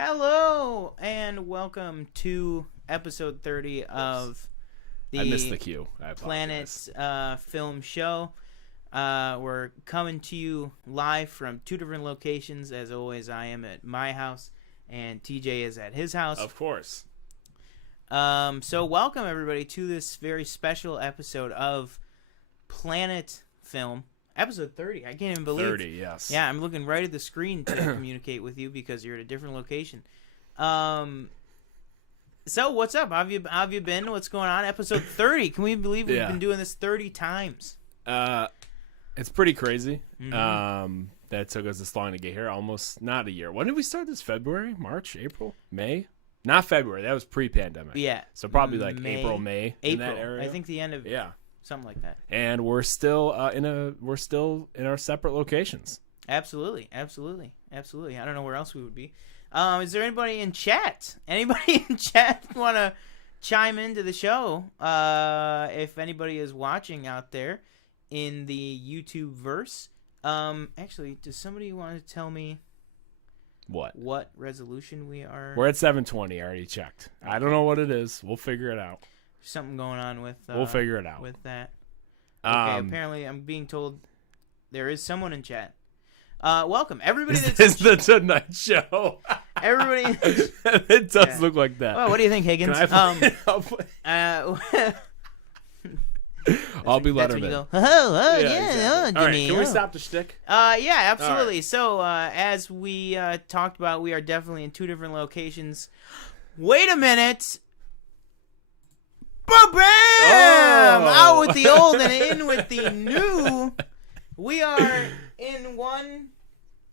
Hello and welcome to episode 30 of I missed the cue. I Planet's film show. We're coming to you live from two different locations. As always, I am at my house and TJ is at his house. Of course. So welcome everybody to this very special episode of Planet Film. Episode 30. I can't even believe 30, yes. Yeah, I'm looking right at the screen to communicate with you because you're at a different location. So what's up? How have you been? What's going on? Episode 30. Can we believe we've been doing this 30 times? It's pretty crazy. Mm-hmm. That took us this long to get here. Almost not a year. When did we start this? February? March? April? May? Not February. That was pre-pandemic. Yeah. So probably like April, May. In that area. I think the end of something like that. And we're still in our separate locations. Absolutely. I don't know where else we would be. Is there anybody in chat? Anybody in chat want to chime into the show? If anybody is watching out there in the YouTube verse. Actually, does somebody want to tell me what resolution we are? We're at 720. I already checked. Okay. I don't know what it is. We'll figure it out. Something going on with we'll figure it out with that. Okay, apparently I'm being told there is someone in chat. Welcome everybody. This is the Tonight Show. Everybody. It does look like that. Well, what do you think, Higgins? I'll be Letterman. You go, Exactly. All right, can we stop the shtick? Yeah, absolutely. Right. So, as we talked about, we are definitely in two different locations. Wait a minute. Bam! Out with the old and in with the new. We are in one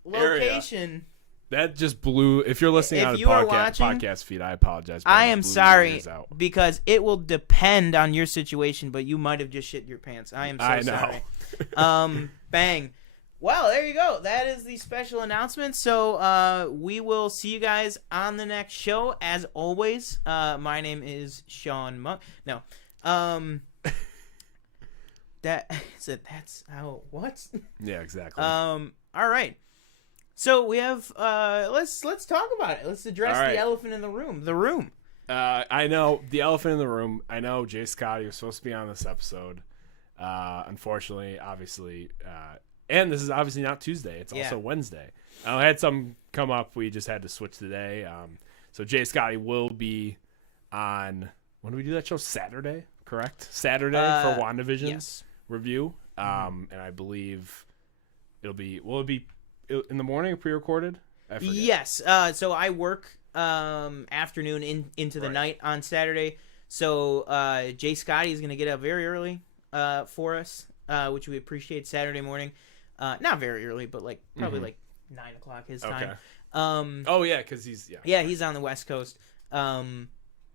location. Area. That just blew. If you're listening on a podcast feed, I apologize. I am sorry because it will depend on your situation, but you might have just shit your pants. I am so sorry. Bang. Well, there you go. That is the special announcement. So we will see you guys on the next show. As always, my name is Sean Monk. No. That's how what? Yeah, exactly. All right. So we have let's talk about it. Let's address the elephant in the room. The room. I know the elephant in the room. I know Jay Scotty was supposed to be on this episode. Unfortunately, obviously, and this is obviously not Tuesday. It's also Wednesday. I had some come up. We just had to switch today. So Jay Scotty will be on. When do we do that show? Saturday, correct? Saturday for WandaVision's review. And I believe it'll be. Will it be in the morning, pre-recorded? Yes. So I work afternoon into the night on Saturday. So Jay Scotty is going to get up very early for us, which we appreciate. Saturday morning. Not very early, but like probably like 9 o'clock his time. Because he's he's on the West Coast.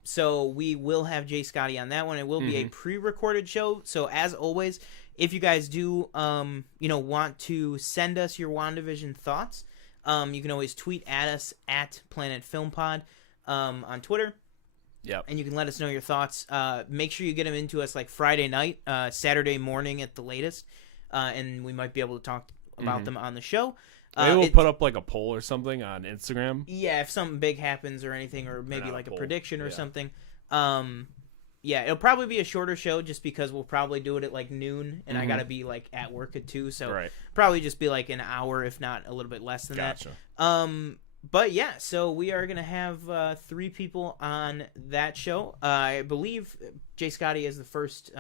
So we will have Jay Scotty on that one. It will be a pre-recorded show. So as always, if you guys do want to send us your WandaVision thoughts, you can always tweet at us at Planet Film Pod on Twitter. Yep. And you can let us know your thoughts. Make sure you get them into us like Friday night, Saturday morning at the latest. And we might be able to talk about them on the show. Maybe we'll put up like a poll or something on Instagram. Yeah, if something big happens or anything, or maybe like a prediction or something. It'll probably be a shorter show just because we'll probably do it at like noon, and I gotta be like at work at 2, so probably just be like an hour, if not a little bit less than that. But yeah, so we are gonna have 3 people on that show. I believe Jay Scotty is the first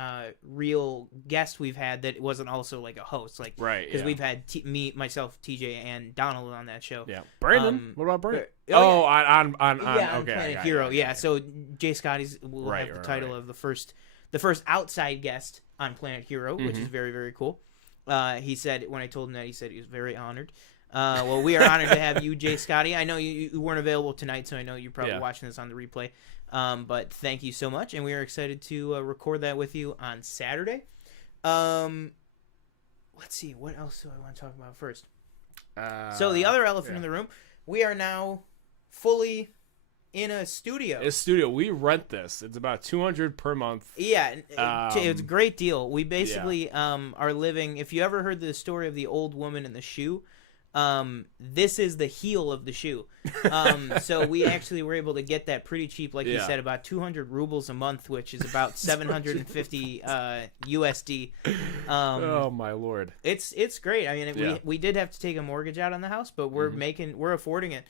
real guest we've had that wasn't also like a host, like because we've had me, myself, TJ, and Donald on that show. Yeah, Brandon. What about Brandon? On okay, Planet Hero. Yeah, so Jay Scotty's will have the title of the first outside guest on Planet Hero, which is very, very cool. He said when I told him that, he said he was very honored. Well, we are honored to have you, Jay Scotty. I know you weren't available tonight, so I know you're probably watching this on the replay. But thank you so much, and we are excited to record that with you on Saturday. Let's see, what else do I want to talk about first? So the other elephant in the room, we are now fully in a studio. We rent this. It's about $200 per month. Yeah, it's a great deal. We basically are living. If you ever heard the story of the old woman in the shoe. This is the heel of the shoe. So we actually were able to get that pretty cheap, like you said, about 200 rubles a month, which is about 750 USD. Oh my lord! It's great. I mean, we did have to take a mortgage out on the house, but we're affording it.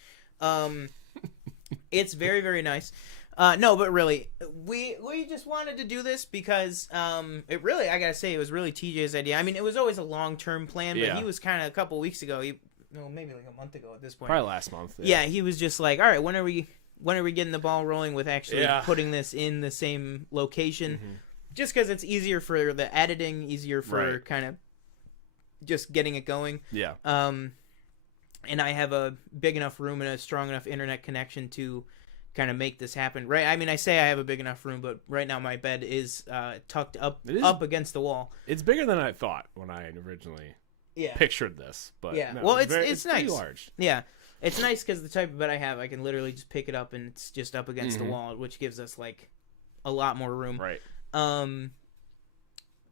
It's very, very nice. No, but really, we just wanted to do this because it really, I gotta say, it was really TJ's idea. I mean, it was always a long-term plan, but he was kind of a couple weeks ago. Maybe like a month ago at this point. Probably last month. Yeah, he was just like, all right, when are we getting the ball rolling with actually putting this in the same location? Just because it's easier for the editing, easier for kind of just getting it going. Yeah. And I have a big enough room and a strong enough internet connection to kind of make this happen. Right? I mean, I say I have a big enough room, but right now my bed is tucked up against the wall. It's bigger than I thought when I originally pictured this. But no, well, it's nice. Pretty large. Yeah. It's nice because the type of bed I have, I can literally just pick it up and it's just up against the wall, which gives us like a lot more room. Right.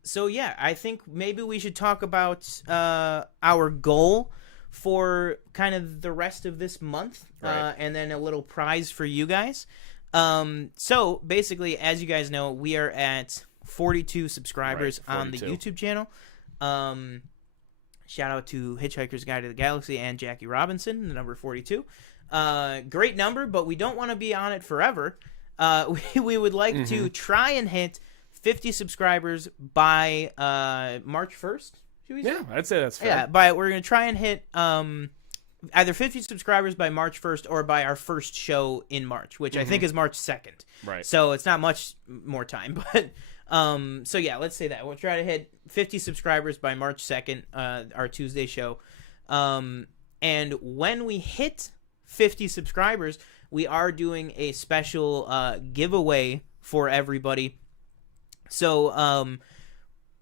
So yeah, I think maybe we should talk about our goal for kind of the rest of this month, and then a little prize for you guys. So basically, as you guys know, we are at 42 subscribers on the YouTube channel. Shout out to Hitchhiker's Guide to the Galaxy and Jackie Robinson, the number 42. Great number, but we don't want to be on it forever. We would like to try and hit 50 subscribers by March 1st. Yeah, I'd say that's fair. Yeah, we're going to try and hit either 50 subscribers by March 1st or by our first show in March, which I think is March 2nd. Right. So it's not much more time, but so yeah, let's say that. We'll try to hit 50 subscribers by March 2nd, our Tuesday show. And when we hit 50 subscribers, we are doing a special giveaway for everybody. So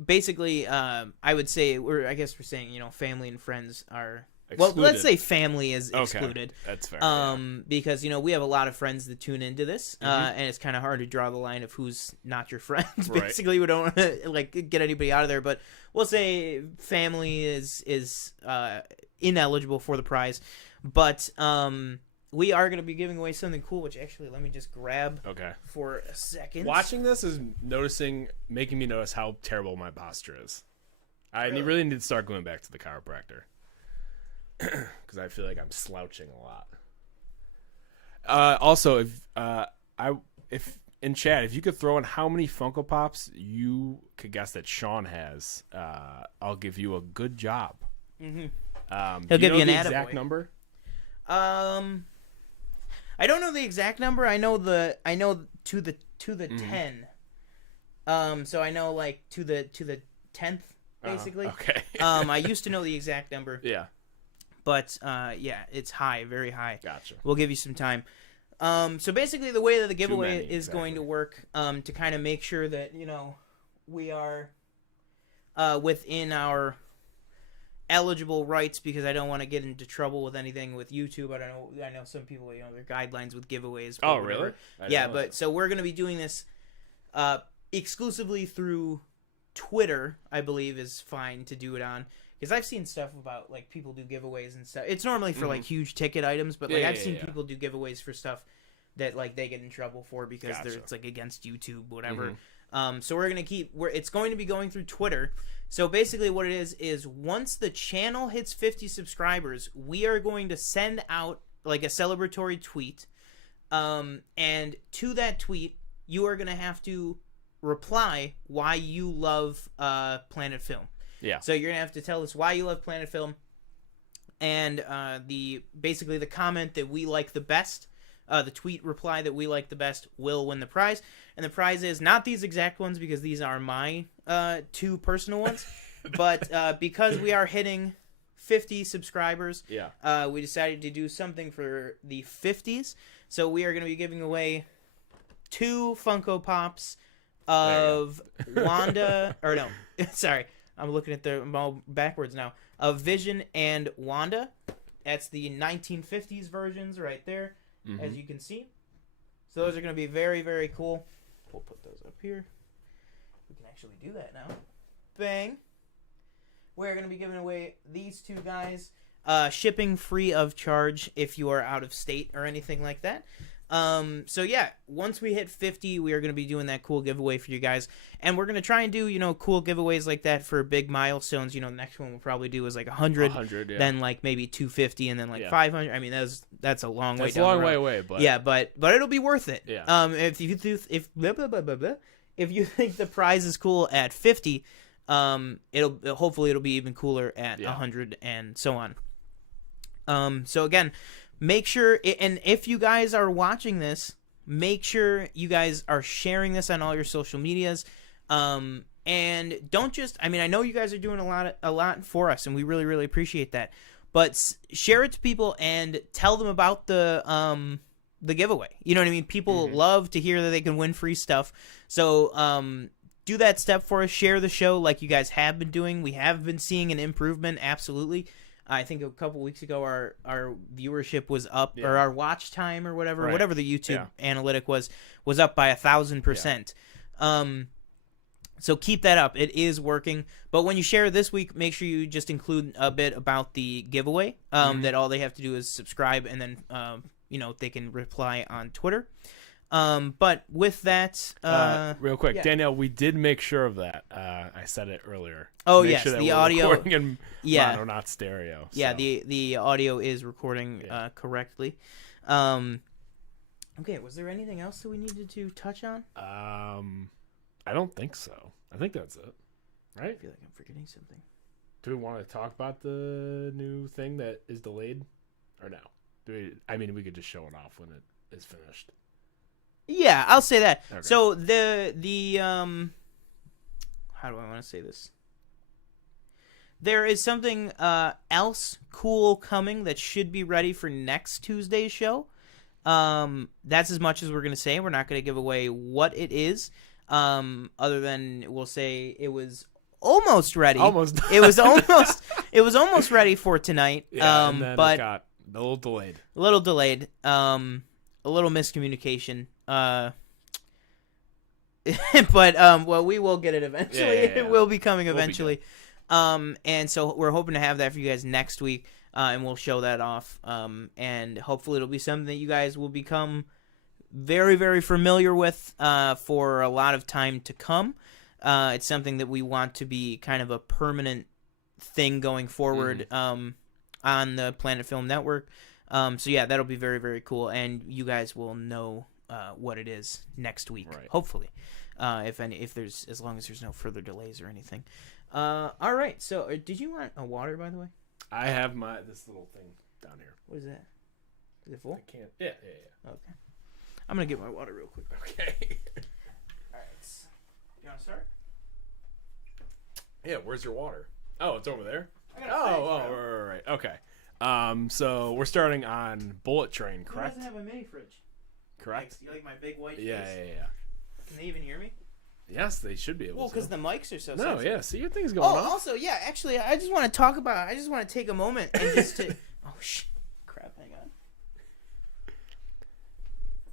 basically, I would say I guess we're saying, family and friends are excluded. Well, let's say family is excluded. That's fair. Because we have a lot of friends that tune into this, and it's kind of hard to draw the line of who's not your friends. Basically, we don't want to get anybody out of there, but we'll say family is ineligible for the prize. But we are going to be giving away something cool, which actually, let me just grab for a second. Watching this is making me notice how terrible my posture is. I really need to start going back to the chiropractor because I feel like I'm slouching a lot. Also, if in chat, if you could throw in how many Funko Pops you could guess that Sean has, I'll give you a good job. He'll give you an exact number. I don't know the exact number. I know to the 10. So I know to the 10th basically. Okay. I used to know the exact number. Yeah. But yeah, it's high, very high. Gotcha. We'll give you some time. So basically the way that the giveaway is going to work, to kind of make sure that, we are within our eligible rights, because I don't want to get into trouble with anything with YouTube. I know some people, their guidelines with giveaways. Oh, really? Yeah, but so we're going to be doing this exclusively through Twitter, I believe is fine to do it on. Because I've seen stuff about, people do giveaways and stuff. It's normally for, huge ticket items, but, I've seen people do giveaways for stuff that, they get in trouble for because it's, against YouTube, whatever. So we're going to it's going to be going through Twitter. So basically what it is once the channel hits 50 subscribers, we are going to send out, a celebratory tweet. And to that tweet, you are going to have to reply why you love Planet Film. Yeah. So you're gonna have to tell us why you love Planet Film, and basically the comment that we like the best, the tweet reply that we like the best will win the prize. And the prize is not these exact ones because these are my two personal ones, but because we are hitting 50 subscribers, we decided to do something for the 50s. So we are going to be giving away 2 Funko Pops of Wanda, or no, sorry. I'm looking at I'm all backwards now. Of Vision and Wanda. That's the 1950s versions right there, as you can see. So those are going to be very, very cool. We'll put those up here. We can actually do that now. Bang. We're going to be giving away these 2 guys. shipping free of charge if you are out of state or anything like that. So yeah, once we hit 50, we are going to be doing that cool giveaway for you guys. And we're going to try and do, cool giveaways like that for big milestones. The next one we'll probably do is like 100, yeah. Then like maybe 250 and then like 500. I mean, that's a long way down a long the road. way away, but yeah, but it'll be worth it. Yeah. If you think the prize is cool at 50, hopefully it'll be even cooler at 100 and so on. So again, make sure, and if you guys are watching this, make sure you guys are sharing this on all your social medias. And don't just, I know you guys are doing a lot for us, and we really, really appreciate that. But share it to people and tell them about the giveaway. You know what I mean? People love to hear that they can win free stuff. So do that step for us. Share the show like you guys have been doing. We have been seeing an improvement, absolutely. I think a couple weeks ago our viewership was up, or our watch time or whatever the YouTube analytic was up by 1,000%. So keep that up. It is working. But when you share this week, make sure you just include a bit about the giveaway. That all they have to do is subscribe, and then they can reply on Twitter. But with that, real quick, Danielle, we did make sure of that. I said it earlier. Oh, make yes, sure that the we're audio recording in mono, not stereo. Yeah, so. the audio is recording correctly. Okay, was there anything else that we needed to touch on? I don't think so. I think that's it. Right? I feel like I'm forgetting something. Do we want to talk about the new thing that is delayed, or no? We could just show it off when it is finished. Yeah, I'll say that. Okay. So the how do I want to say this? There is something else cool coming that should be ready for next Tuesday's show. That's as much as we're going to say. We're not going to give away what it is. Other than we'll say it was almost ready. Almost. It was almost ready for tonight. Yeah, and then but it got a little delayed. A little delayed. A little miscommunication. But well, we will get it eventually. Yeah. It will be coming eventually. And so we're hoping to have that for you guys next week. And we'll show that off. And hopefully it'll be something that you guys will become very, very familiar with for a lot of time to come. It's something that we want to be kind of a permanent thing going forward on the Planet Film Network. So yeah, that'll be very, very cool. And you guys will know what it is next week, hopefully. As long as there's no further delays or anything. All right. So did you want a water, by the way? I have this little thing down here. What is that? Is it full? I can't. Yeah. Okay. I'm going to get my water real quick. Okay. All right. You want to start? Yeah, where's your water? Oh, it's over there? Right. Okay. So we're starting on Bullet Train, correct? Who doesn't have a mini fridge? Correct. You like my big white face? Yeah. Can they even hear me? Yes, they should be able to. Well, because the mics are so No, sensitive. yeah, see your thing's going on. Also, yeah, actually, I just want to take a moment and just to... Oh, shit. Crap, hang on.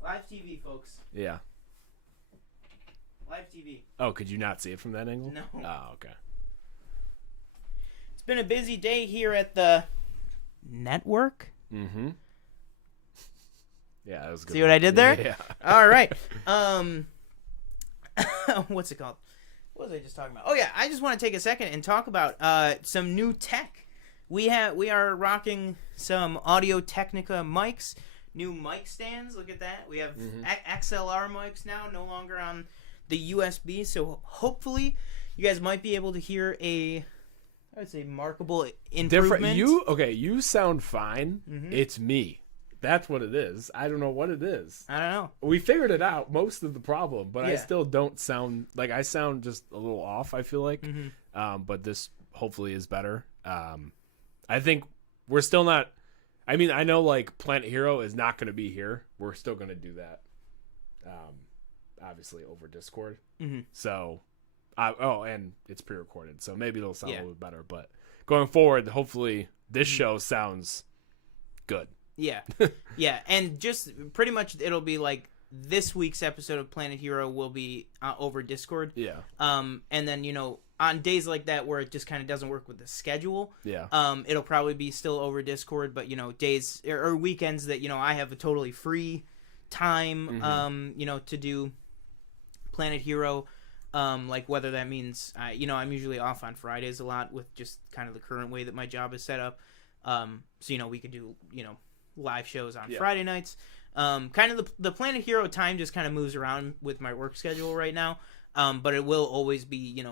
Live TV, folks. Yeah. Live TV. Oh, could you not see it from that angle? No. Oh, okay. It's been a busy day here at the network. Mm-hmm. Yeah, that was good. See what I did there? Yeah. All right. What's it called? What was I just talking about? Oh yeah, I just want to take a second and talk about some new tech. We are rocking some Audio Technica mics, new mic stands. Look at that. We have XLR mics now, no longer on the USB. So hopefully, you guys might be able to hear I would say markable improvement. You sound fine. Mm-hmm. It's me. That's what it is. I don't know what it is. I don't know. We figured it out, most of the problem, but I still don't sound like I sound just a little off, I feel like. Mm-hmm. But this hopefully is better. I think we're still not. I mean, I know like Planet Hero is not going to be here. We're still going to do that. Obviously over Discord. Mm-hmm. So, and it's pre-recorded, so maybe it'll sound a little bit better. But going forward, hopefully this show sounds good. Yeah. Yeah, and just pretty much it'll be like this week's episode of Planet Hero will be over Discord. Yeah. And then, on days like that where it just kind of doesn't work with the schedule, it'll probably be still over Discord. But days or weekends that I have a totally free time, to do Planet Hero. Like whether that means I'm usually off on Fridays a lot with just kind of the current way that my job is set up. So we could do live shows on Friday nights. Kind of the Planet Hero time just kind of moves around with my work schedule right now. But it will always be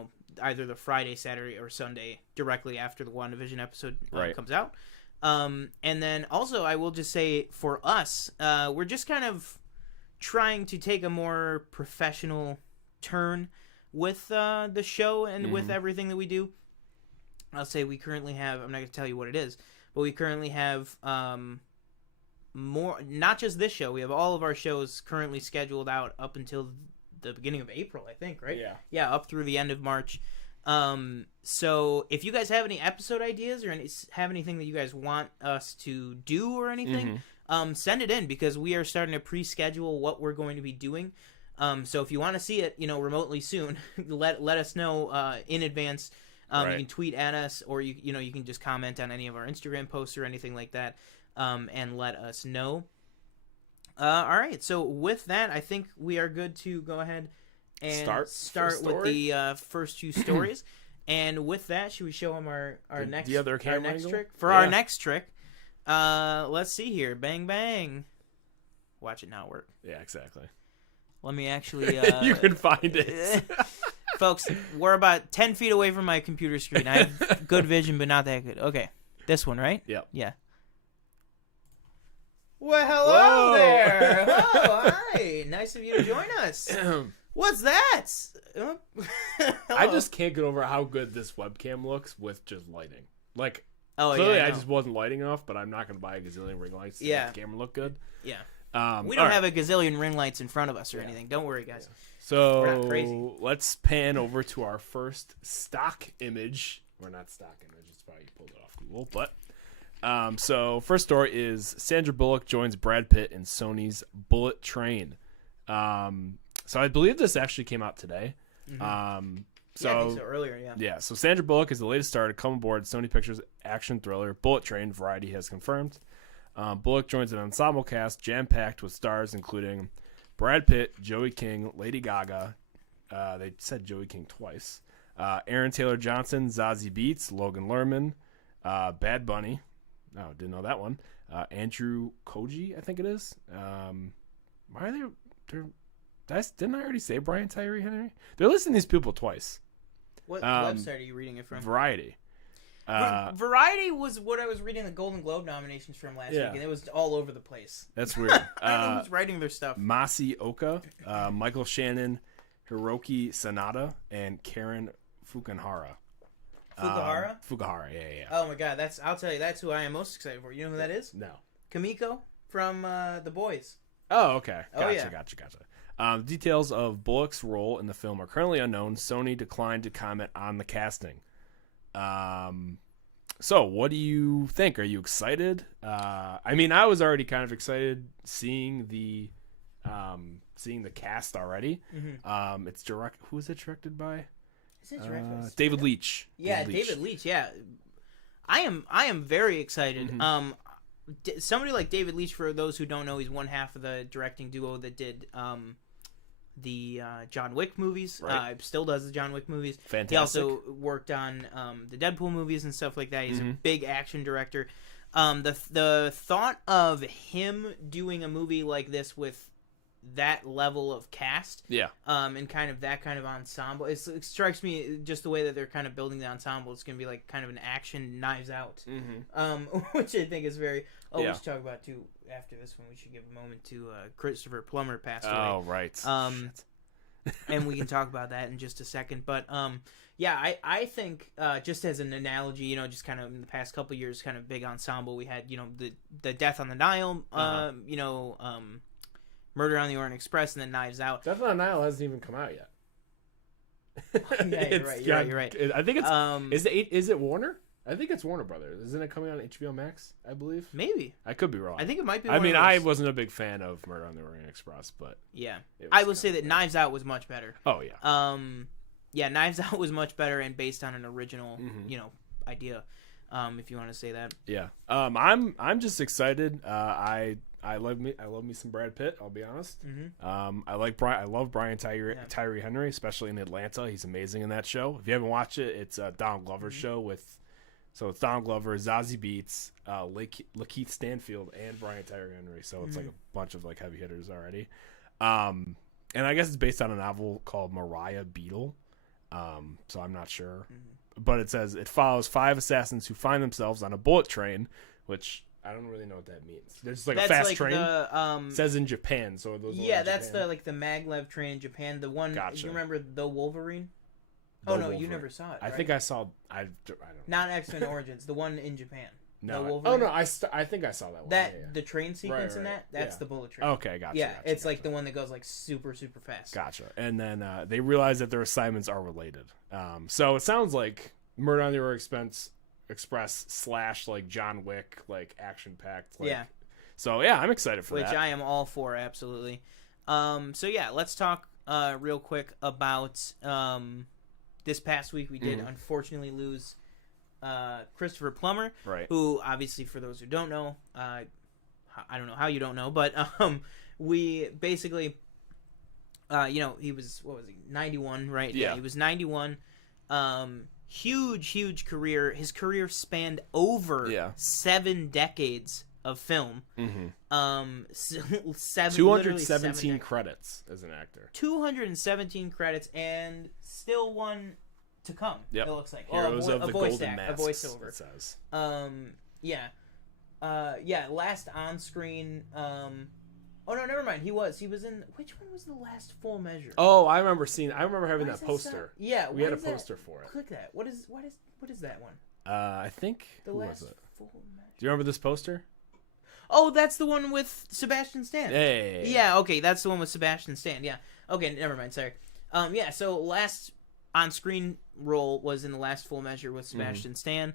either the Friday, Saturday, or Sunday directly after the WandaVision episode comes out. And then also I will just say for us, we're just kind of trying to take a more professional turn with the show and with everything that we do. I'll say we currently have, I'm not going to tell you what it is, but we currently have more, not just this show, we have all of our shows currently scheduled out up until the beginning of April, I think, right? Yeah, up through the end of March. So if you guys have any episode ideas or have anything that you guys want us to do or anything, send it in, because we are starting to pre-schedule what we're going to be doing. So if you want to see it, remotely soon, let us know in advance. You can tweet at us, or you can just comment on any of our Instagram posts or anything like that, and let us know. All right. So with that, I think we are good to go ahead and start with the first two stories. And with that, should we show them our next trick? For our next trick, let's see here. Bang bang. Watch it not work. Yeah, exactly. Let me actually... you can find it. Folks, we're about 10 feet away from my computer screen. I have good vision, but not that good. Okay. This one, right? Yep. Yeah. Well, hello there. Oh, hi. Nice of you to join us. What's that? I just can't get over how good this webcam looks with just lighting. Like, clearly I just wasn't lighting enough, but I'm not going to buy a gazillion ring lights to make the camera look good. Yeah. We don't have a gazillion ring lights in front of us or anything. Don't worry, guys. So we're not crazy. Let's pan over to our first stock image. Or not stock image. It's probably pulled it off Google. But so first story is Sandra Bullock joins Brad Pitt in Sony's Bullet Train. So I believe this actually came out today. I think so, earlier, yeah. Yeah, so Sandra Bullock is the latest star to come aboard Sony Pictures action thriller Bullet Train, Variety has confirmed. Bullock joins an ensemble cast jam-packed with stars including Brad Pitt, Joey King, Lady Gaga. They said Joey King twice. Aaron Taylor Johnson, Zazie Beetz, Logan Lerman, Bad Bunny. Oh, didn't know that one. Andrew Koji, I think it is. Why are they? Didn't I already say Brian Tyree Henry? They're listing these people twice. What website are you reading it from? Variety. Variety was what I was reading the Golden Globe nominations from last week, and it was all over the place. That's weird. I don't know who's writing their stuff. Masi Oka, Michael Shannon, Hiroki Sanada, and Karen Fukuhara. Fukuhara, yeah. Oh my God, I'll tell you, that's who I am most excited for. You know who that is? No. Kamiko from The Boys. Oh, okay. Gotcha. Details of Bullock's role in the film are currently unknown. Sony declined to comment on the casting. So what do you think? Are you excited? I mean, I was already kind of excited seeing the cast already. It's who is it directed by? Is it directed? David Leitch. Yeah, David Leitch. Yeah, I am very excited. Somebody like David Leitch, for those who don't know, he's one half of the directing duo that did the John Wick movies. Still does the John Wick movies. Fantastic. He also worked on the Deadpool movies and stuff like that. He's a big action director. The thought of him doing a movie like this with that level of cast, and kind of that kind of ensemble, it strikes me just the way that they're kind of building the ensemble. It's going to be like kind of an action Knives Out, which I think is very. We should talk about too. After this one, we should give a moment to Christopher Plummer passed away. Oh, right. And we can talk about that in just a second. But I think just as an analogy, just kind of in the past couple of years, kind of big ensemble. We had the Death on the Nile, Murder on the Orient Express, and then Knives Out. Death on the Nile hasn't even come out yet. Yeah, you're right. I think it's. Is it Warner? I think it's Warner Brothers. Isn't it coming on HBO Max, I believe? Maybe. I could be wrong. I think it might be I wasn't a big fan of Murder on the Orient Express, but... Yeah. I will say that Knives Out was much better. Oh, yeah. Knives Out was much better and based on an original, idea. If you want to say that. Yeah. I'm just excited. I love me some Brad Pitt. I'll be honest. I love Brian Tyree Henry, especially in Atlanta. He's amazing in that show. If you haven't watched it, it's a Donald Glover show so it's Donald Glover, Zazie Beetz, Lakeith Stanfield, and Brian Tyree Henry. So it's like a bunch of like heavy hitters already. And I guess it's based on a novel called Mariah Beadle. So I'm not sure, but it says it follows 5 assassins who find themselves on a bullet train, which I don't really know what that means. There's like a fast train. It says in Japan, so those. Yeah, that's Japan. The maglev train in Japan. The one. Gotcha. Do you remember the Wolverine? Wolverine. You never saw it. Right? I think I saw. I don't know. Not X-Men Origins. The one in Japan. No. I think I saw that one. The train sequence in that's the bullet train. Okay, gotcha. Yeah, it's like the one that goes like super super fast. Gotcha. And then they realize that their assignments are related. So it sounds like Murder on the Orient Express / like John Wick, like action packed. Yeah. So yeah, I'm excited for that. Which I am all for, absolutely. So yeah, let's talk real quick about this past week. We did unfortunately lose Christopher Plummer, right? Who obviously, for those who don't know, I don't know how you don't know, but we basically, he was 91, right? Yeah, he was 91. Huge career. His career spanned over 7 decades of film. 217 credits as an actor. 217 credits, and still one to come. Yep. It looks like Heroes of the Golden Masks, a voiceover. It says. Last on screen. Oh no, never mind. He was in. Which one was the last Full Measure? Oh, I remember having that poster. We had a poster for it. Click that. What is that one? I think. The last Full Measure. Do you remember this poster? Oh, that's the one with Sebastian Stan. Hey. Yeah, okay, that's the one with Sebastian Stan. Yeah. Okay, never mind. Sorry. So last on-screen role was in the last Full Measure with Sebastian Stan.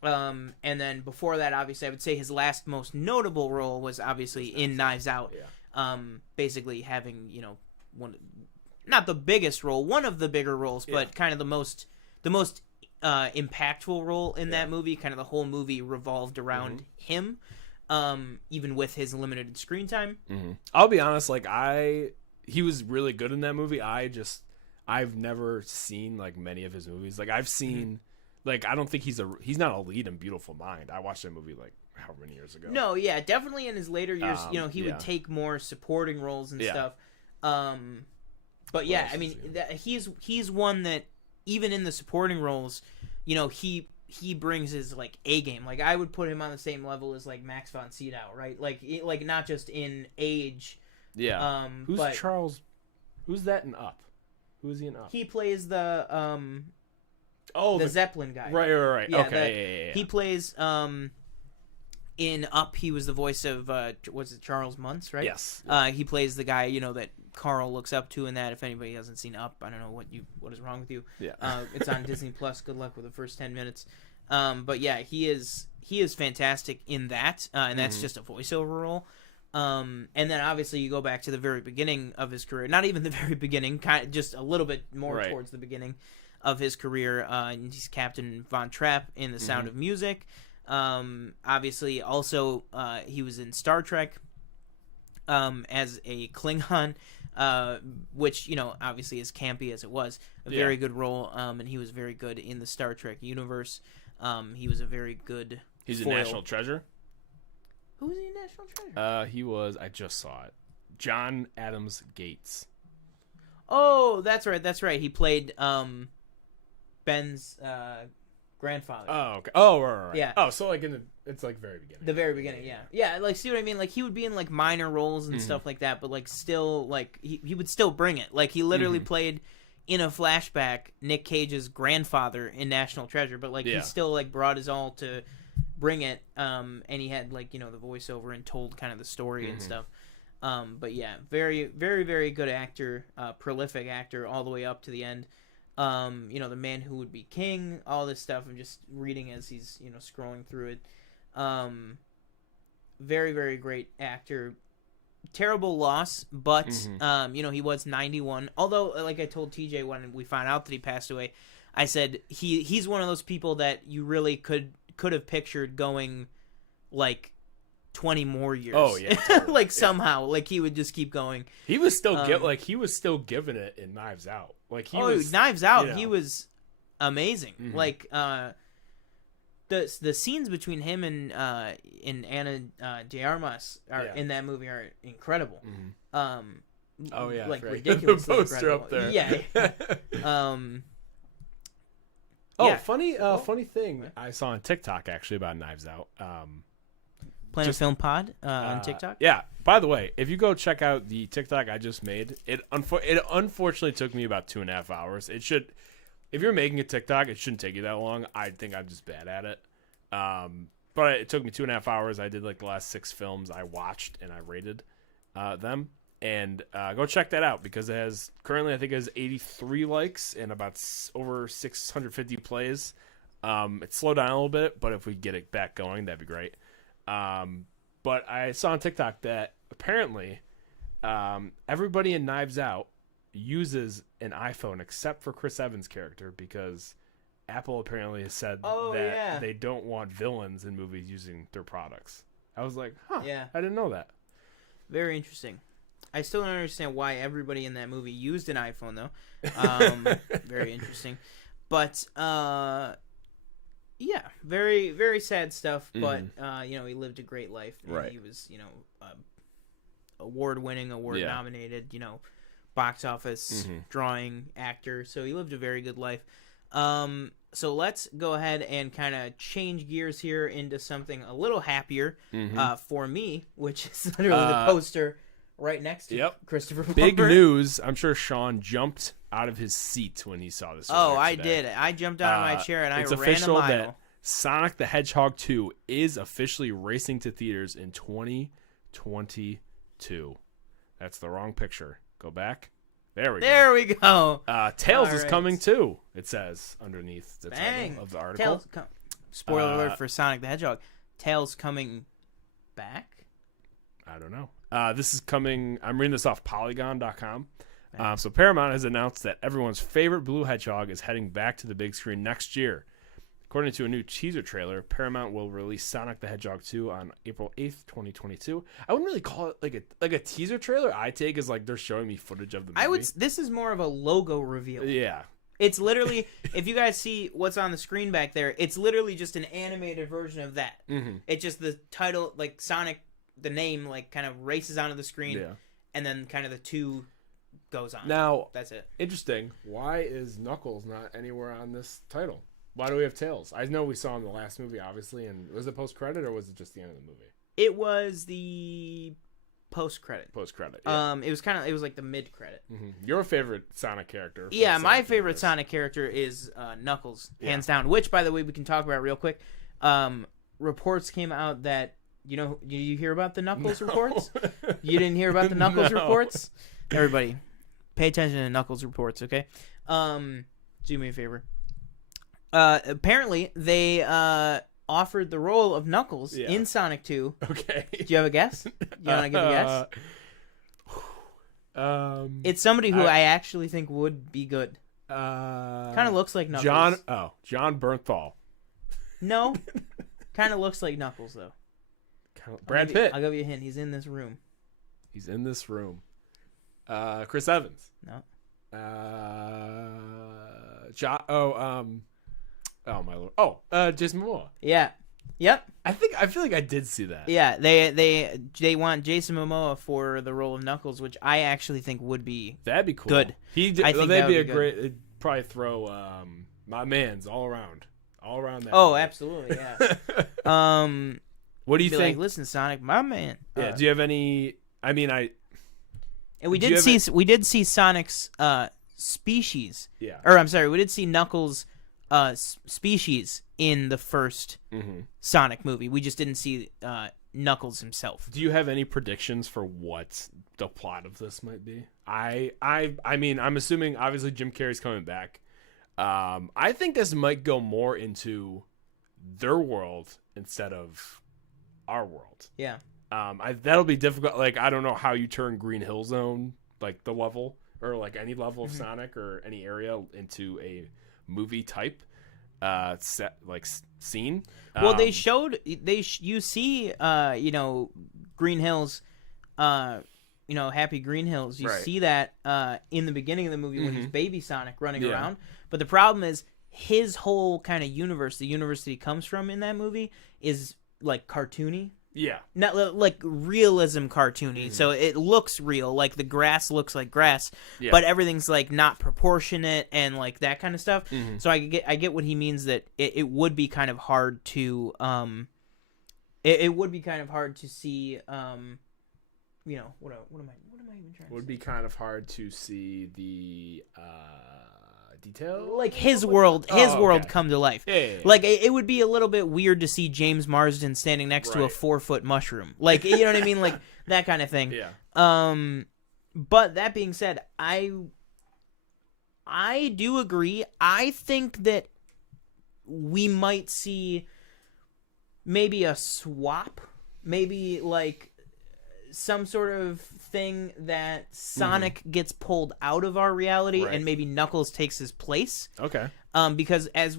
And then before that, obviously, I would say his last most notable role was obviously in Knives Out. Yeah. Basically having, not the biggest role, one of the bigger roles, but kind of the most impactful role in that movie. Kind of the whole movie revolved around him. Even with his limited screen time. I'll be honest, he was really good in that movie. I've never seen like many of his movies. Like I've seen, I don't think he's not a lead in Beautiful Mind. I watched that movie like how many years ago. No, yeah, definitely in his later years, he would take more supporting roles and stuff. But yeah, I mean, he's one that even in the supporting roles, he brings his like A game. Like I would put him on the same level as like Max von Sydow, right? Like not just in age. Yeah. Who's that in Up? Who is he in Up? He plays the Zeppelin guy. Right. Yeah, okay. Yeah. He plays in Up. He was the voice of was it Charles Muntz, right? Yes. He plays the guy that Carl looks up to in that. If anybody hasn't seen Up, I don't know what is wrong with you. Yeah. It's on Disney Plus. Good luck with the first 10 minutes. But yeah, he is fantastic in that, and that's just a voiceover role. And then obviously you go back to the very beginning of his career. Not even the very beginning, kind of just a little bit more towards the beginning of his career. And he's Captain Von Trapp in The Sound of Music. Obviously, also he was in Star Trek as a Klingon. Which obviously as campy as it was, a very good role, and he was very good in the Star Trek universe. He was a very good. He's foil. a National Treasure. Who was he in National Treasure? He was. I just saw it. John Adams Gates. Oh, that's right. He played Ben's grandfather. Oh, okay. Oh, right. Yeah. Oh, so it's like very beginning. The very beginning, yeah. Like, see what I mean? Like, he would be in like minor roles and stuff like that, but like still, like he would still bring it. Like, he literally played in a flashback Nick Cage's grandfather in National Treasure, but like he still like brought his all to bring it. And he had like the voiceover and told kind of the story and stuff. But yeah, very very very good actor, prolific actor all the way up to the end. The Man Who Would Be King, all this stuff. I'm just reading as he's, scrolling through it. Very, very great actor. terrible loss, but he was 91. Although, like I told TJ when we found out that he passed away, I said he's one of those people that you really could have pictured going like 20 more years. Oh yeah, totally. Somehow, like he would just keep going. He was still giving it in Knives Out. Like he was Knives Out. He was amazing. Like the scenes between him and Ana de Armas in that movie are incredible. Like ridiculously the poster incredible. up there. Yeah. Funny thing I saw on TikTok actually about Knives Out. Planet Film Pod on TikTok. Yeah. By the way, if you go check out the TikTok I just made, it unfortunately took me about 2.5 hours. It should, if you're making a TikTok, it shouldn't take you that long. I think I'm just bad at it. But it took me 2.5 hours. I did like the last 6 films I watched and I rated them. And go check that out because it has currently I think it has 83 likes and about over 650 plays. It slowed down a little bit, but if we get it back going, that'd be great. But I saw on TikTok that apparently everybody in Knives Out uses an iPhone except for Chris Evans' character because Apple apparently has said they don't want villains in movies using their products. I was like, I didn't know that. Very interesting. I still don't understand why everybody in that movie used an iPhone, though. Very interesting. But, yeah, very, very sad stuff. But, he lived a great life. Right. He was, award-winning, award-nominated, box office, drawing, actor. So he lived a very good life. So let's go ahead and kind of change gears here into something a little happier for me, which is literally the poster right next to Christopher Plummer. Big news. I'm sure Sean jumped out of his seat when he saw this. I did. I jumped out of my chair and I ran a mile. It's official that Sonic the Hedgehog 2 is officially racing to theaters in 2022. That's the wrong picture. Go back. There we go. Tails is coming too, it says underneath the title of the article. Spoiler alert for Sonic the Hedgehog. Tails coming back? I don't know. This is coming. I'm reading this off Polygon.com. So Paramount has announced that everyone's favorite blue hedgehog is heading back to the big screen next year. According to a new teaser trailer, Paramount will release Sonic the Hedgehog 2 on April 8th, 2022. I wouldn't really call it like a teaser trailer. I take as like they're showing me footage of the movie. This is more of a logo reveal. Yeah. It's literally, if you guys see what's on the screen back there, it's literally just an animated version of that. It's just the title, like Sonic, the name, like kind of races onto the screen, and then kind of the 2 goes on. Now, that's it. Interesting. Why is Knuckles not anywhere on this title? Why do we have Tails? I know we saw in the last movie, obviously, and was it post-credit or was it just the end of the movie? It was the post-credit. Post-credit, yeah. It was like the mid-credit. Your favorite Sonic character? Yeah, my favorite Sonic character is Knuckles, hands down, which, by the way, we can talk about real quick. Reports came out that, did you hear about the Knuckles reports? You didn't hear about the Knuckles reports? Everybody, pay attention to Knuckles reports, okay? Do me a favor. Apparently, they offered the role of Knuckles in Sonic 2. Okay. Do you have a guess? You want to give a guess? It's somebody who I actually think would be good. Kind of looks like Knuckles. John Bernthal. No. Kind of looks like Knuckles, though. Brad Pitt. I'll give you a hint. He's in this room. Chris Evans. No. Oh my lord! Jason Momoa. Yeah. Yep. I feel like I did see that. Yeah, they want Jason Momoa for the role of Knuckles, which I actually think would be that'd be cool. Good. That'd be a great. It'd probably throw my man's all around that. Oh, movie. Absolutely. Yeah. What do you think? Like, listen, Sonic, my man. Yeah. Do you have any? I mean, And we did see Sonic's species. Yeah. Or I'm sorry, we did see Knuckles' species in the first Sonic movie. We just didn't see Knuckles himself. Do you have any predictions for what the plot of this might be? I mean, I'm assuming obviously Jim Carrey's coming back. I think this might go more into their world instead of our world. Yeah. That'll be difficult. Like, I don't know how you turn Green Hill Zone, like the level, or like any level of Sonic or any area into a movie type set, like scene. Well, they showed you see Green Hills, Happy Green Hills. You see that in the beginning of the movie when he's Baby Sonic running around. But the problem is his whole kind of universe, the universe that he comes from in that movie, is like cartoony. Yeah. Not like realism cartoony. So it looks real. Like the grass looks like grass, but everything's like not proportionate and like that kind of stuff. So I get what he means, that it would be kind of hard to it would be kind of hard to see what am I even trying to say? It would be kind of hard to see the detail, like his world come to life. Like it would be a little bit weird to see James Marsden standing next to a 4-foot mushroom, like, you know what I mean, like that kind of thing. But that being said, I do agree. I think that we might see maybe a swap, maybe like some sort of thing that Sonic gets pulled out of our reality and maybe Knuckles takes his place. Okay. Because as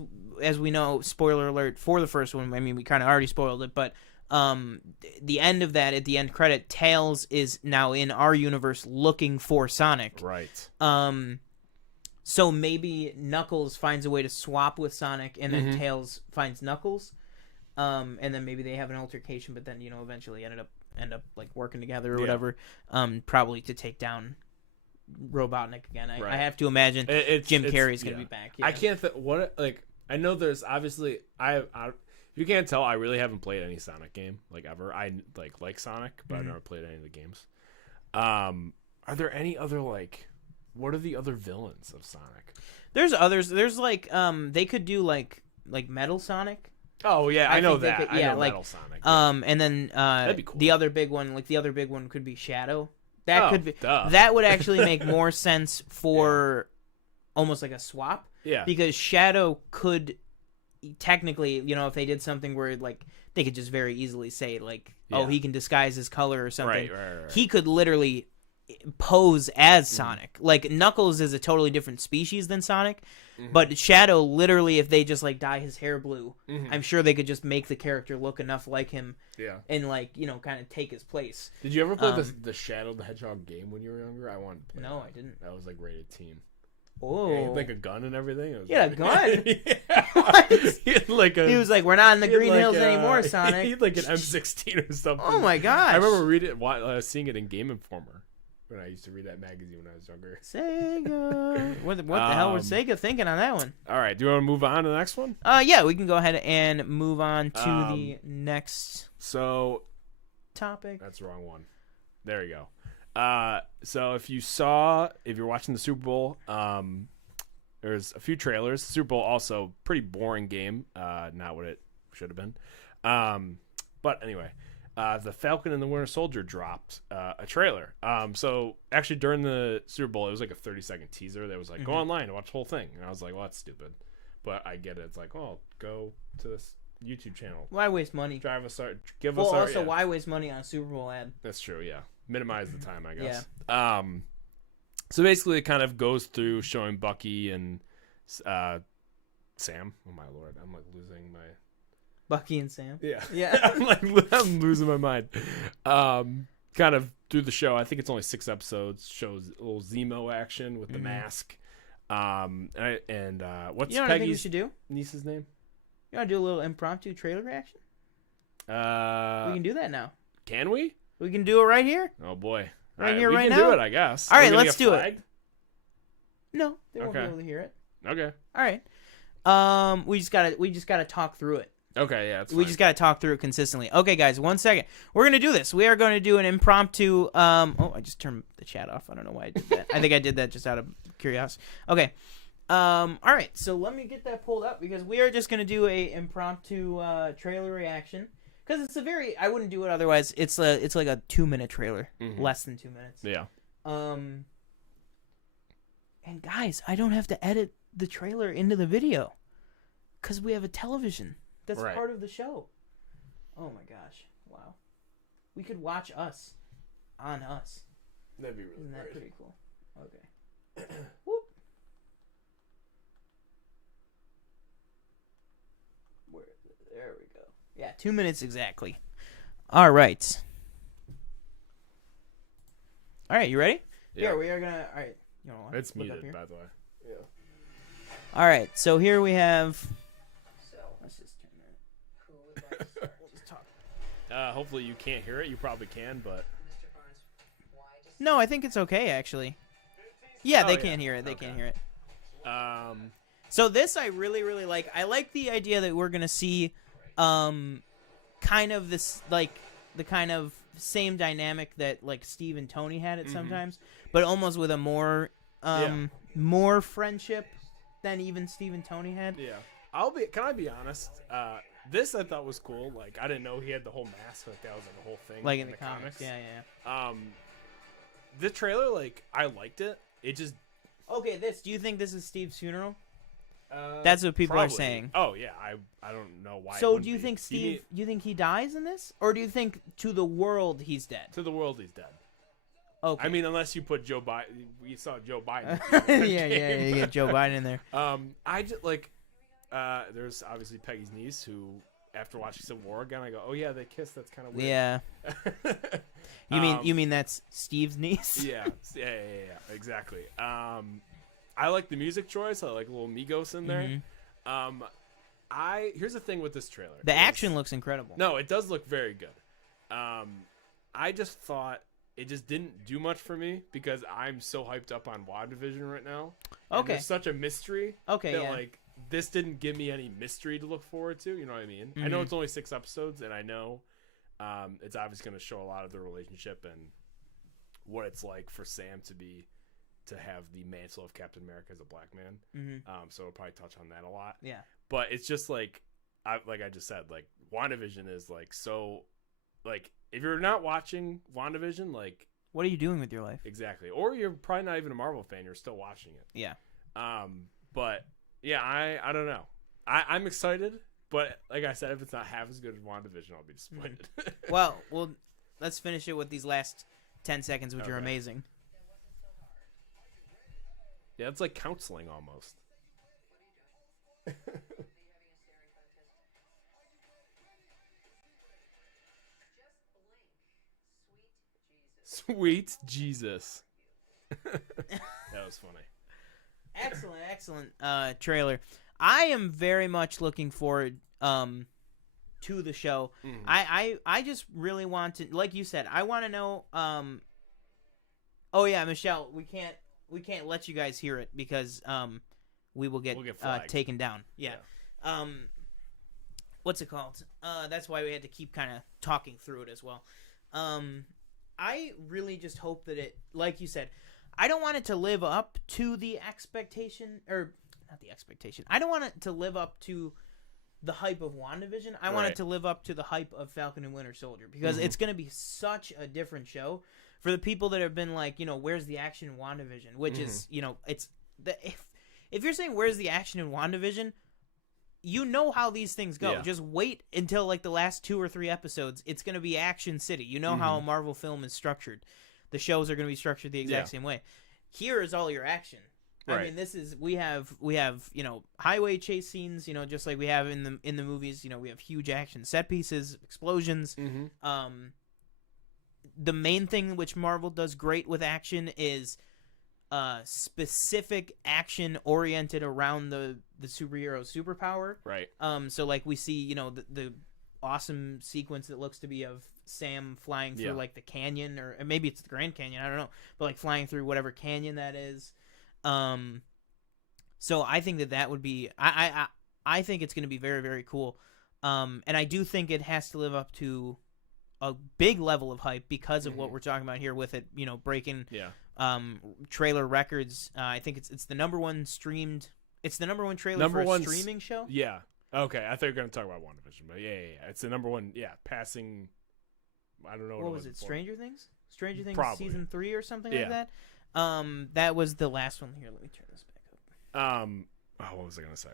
we know, spoiler alert for the first one, I mean, we kind of already spoiled it, but the end of that, at the end credit, Tails is now in our universe looking for Sonic. Right. So maybe Knuckles finds a way to swap with Sonic, and then Tails finds Knuckles. And then maybe they have an altercation, but then, eventually end up like working together or whatever, probably to take down Robotnik again. I have to imagine Jim Carrey's gonna be back. I can't I know there's obviously if you can't tell, I really haven't played any Sonic game like ever. I like Sonic, but I've never played any of the games. Are there any other what are the other villains of Sonic? There's others. There's like they could do like Metal Sonic. Oh yeah, I know that. I know Metal Sonic. And then that'd be cool. The other big one could be Shadow. That would actually make more sense for almost like a swap. Yeah. Because Shadow could technically, if they did something where like they could just very easily say like, oh, he can disguise his color or something. Right. He could literally pose as Sonic. Like Knuckles is a totally different species than Sonic. But Shadow, literally, if they just like dye his hair blue, I'm sure they could just make the character look enough like him, and like kind of take his place. Did you ever play the Shadow the Hedgehog game when you were younger? I wanted to play. No, I didn't. That was like rated teen. Oh, he had like a gun and everything. He had a gun. He was like, "We're not in the Green Hills anymore, Sonic." He had like an M16 or something. Oh my gosh! I remember seeing it in Game Informer. When I used to read that magazine when I was younger. Sega. What the hell was Sega thinking on that one? All right. Do you want to move on to the next one? Yeah, we can go ahead and move on to the next topic. That's the wrong one. There you go. So if you're watching the Super Bowl, there's a few trailers. The Super Bowl also pretty boring game. Not what it should have been. But anyway. The Falcon and the Winter Soldier dropped a trailer. So actually during the Super Bowl, it was like a 30-second teaser that was like, go online and watch the whole thing. And I was like, well, that's stupid. But I get it. It's like, oh, go to this YouTube channel. Why waste money? Why waste money on a Super Bowl ad? That's true, yeah. Minimize the time, I guess. Yeah. So basically it kind of goes through showing Bucky and Sam. Oh, my Lord. I'm like losing my... Bucky and Sam. Yeah. I'm losing my mind. Kind of through the show. I think it's only 6 episodes. Shows a little Zemo action with the mask. What's Peggy's I think we should do? Niece's name? You want to do a little impromptu trailer reaction? We can do that now. Can we? We can do it right here. Oh boy! Right here, right now. We can do it, I guess. All right, let's do it. No, they won't be able to hear it. Okay. All right. We just gotta talk through it. Okay, yeah, it's fine. We just got to talk through it consistently. Okay, guys, 1 second. We're going to do this. We are going to do an impromptu... I just turned the chat off. I don't know why I did that. I think I did that just out of curiosity. Okay. All right, so let me get that pulled up because we are just going to do a impromptu trailer reaction. Because it's a very... I wouldn't do it otherwise. It's like a 2-minute trailer. Less than 2 minutes. Yeah. And guys, I don't have to edit the trailer into the video. Because we have a television. That's part of the show. Oh my gosh. Wow. We could watch us on us. That'd be really Isn't that great. pretty cool? Okay. Whoop. There we go. Yeah, 2 minutes exactly. All right. All right, you ready? Yeah, we are gonna. All right. You know what? It's Look up muted, here. by the way. Yeah. All right, so here we have. So let's just turn that. Who would like to start? We'll just talk. Hopefully you can't hear it. You probably can, but No, I think it's okay actually. Yeah, they can't hear it. They can't hear it. So this I really, really like. I like the idea that we're gonna see, kind of this like the kind of same dynamic that like Steve and Tony had at sometimes, but almost with a more more friendship than even Steve and Tony had. Yeah. Can I be honest? This I thought was cool. Like I didn't know he had the whole mask. Like that was like a whole thing. Like in the comics. Yeah. The trailer, like I liked it. It just Okay, do you think this is Steve's funeral? That's what people probably are saying. Oh yeah, I don't know why. So do you think Steve? You think he dies in this, or do you think to the world he's dead? To the world, he's dead. Okay. I mean, unless you put Joe Biden. We saw Joe Biden. yeah, you get Joe Biden in there. I just like. There's obviously Peggy's niece who, after watching Civil War again, I go, oh yeah, they kissed. That's kind of weird. Yeah. You mean that's Steve's niece? Yeah, exactly. I like the music choice. I like a little Migos in there. Here's the thing with this trailer. The action looks incredible. No, it does look very good. I just thought it just didn't do much for me because I'm so hyped up on WandaVision right now. Okay. There's such a mystery. Okay, that, yeah. like, this didn't give me any mystery to look forward to. You know what I mean? I know it's only 6 episodes, and I know it's obviously going to show a lot of their relationship and what it's like for Sam to have the mantle of Captain America as a black man. So we'll probably touch on that a lot. Yeah. But it's just like I just said, like WandaVision is like so, like if you're not watching WandaVision, like what are you doing with your life? Exactly. Or you're probably not even a Marvel fan. You're still watching it. Yeah. But yeah, I don't know. I'm excited, but like I said, if it's not half as good as WandaVision, I'll be disappointed. Well, let's finish it with these last 10 seconds, which are amazing. Yeah, it's like counseling almost. Sweet Jesus. That was funny. Excellent trailer. I am very much looking forward to the show. I just really want to, like you said, I want to know. Oh yeah, Michelle, we can't let you guys hear it because we will get taken down. Yeah. What's it called? That's why we had to keep kind of talking through it as well. I really just hope that it, like you said, I don't want it to live up to the expectation, or not the expectation. I don't want it to live up to the hype of WandaVision. I want it to live up to the hype of Falcon and Winter Soldier because it's going to be such a different show for the people that have been like, where's the action in WandaVision? Which is, it's if you're saying where's the action in WandaVision, you know how these things go. Yeah. Just wait until like the last 2 or 3 episodes. It's going to be action city. You know how a Marvel film is structured. The shows are going to be structured the exact same way. Here is all your action. I mean, this is we have highway chase scenes. Just like we have in the movies. We have huge action set pieces, explosions. The main thing which Marvel does great with action is specific action oriented around the superhero superpower. Right. So like we see, the awesome sequence that looks to be of Sam flying through like the canyon, or maybe it's the Grand Canyon, I don't know, but like flying through whatever canyon that is. So I think that would be I think it's going to be very, very cool. And I do think it has to live up to a big level of hype because of what we're talking about here with it, breaking trailer records. I think it's the number one streamed. It's the number one trailer for a streaming show. Yeah. Okay. I thought you were going to talk about WandaVision, but yeah. It's the number one. Yeah. Passing. I don't know what was it. Stranger Things. Stranger Things Probably. season 3 or something like that. That was the last one. Here, let me turn this back up. What was I going to say?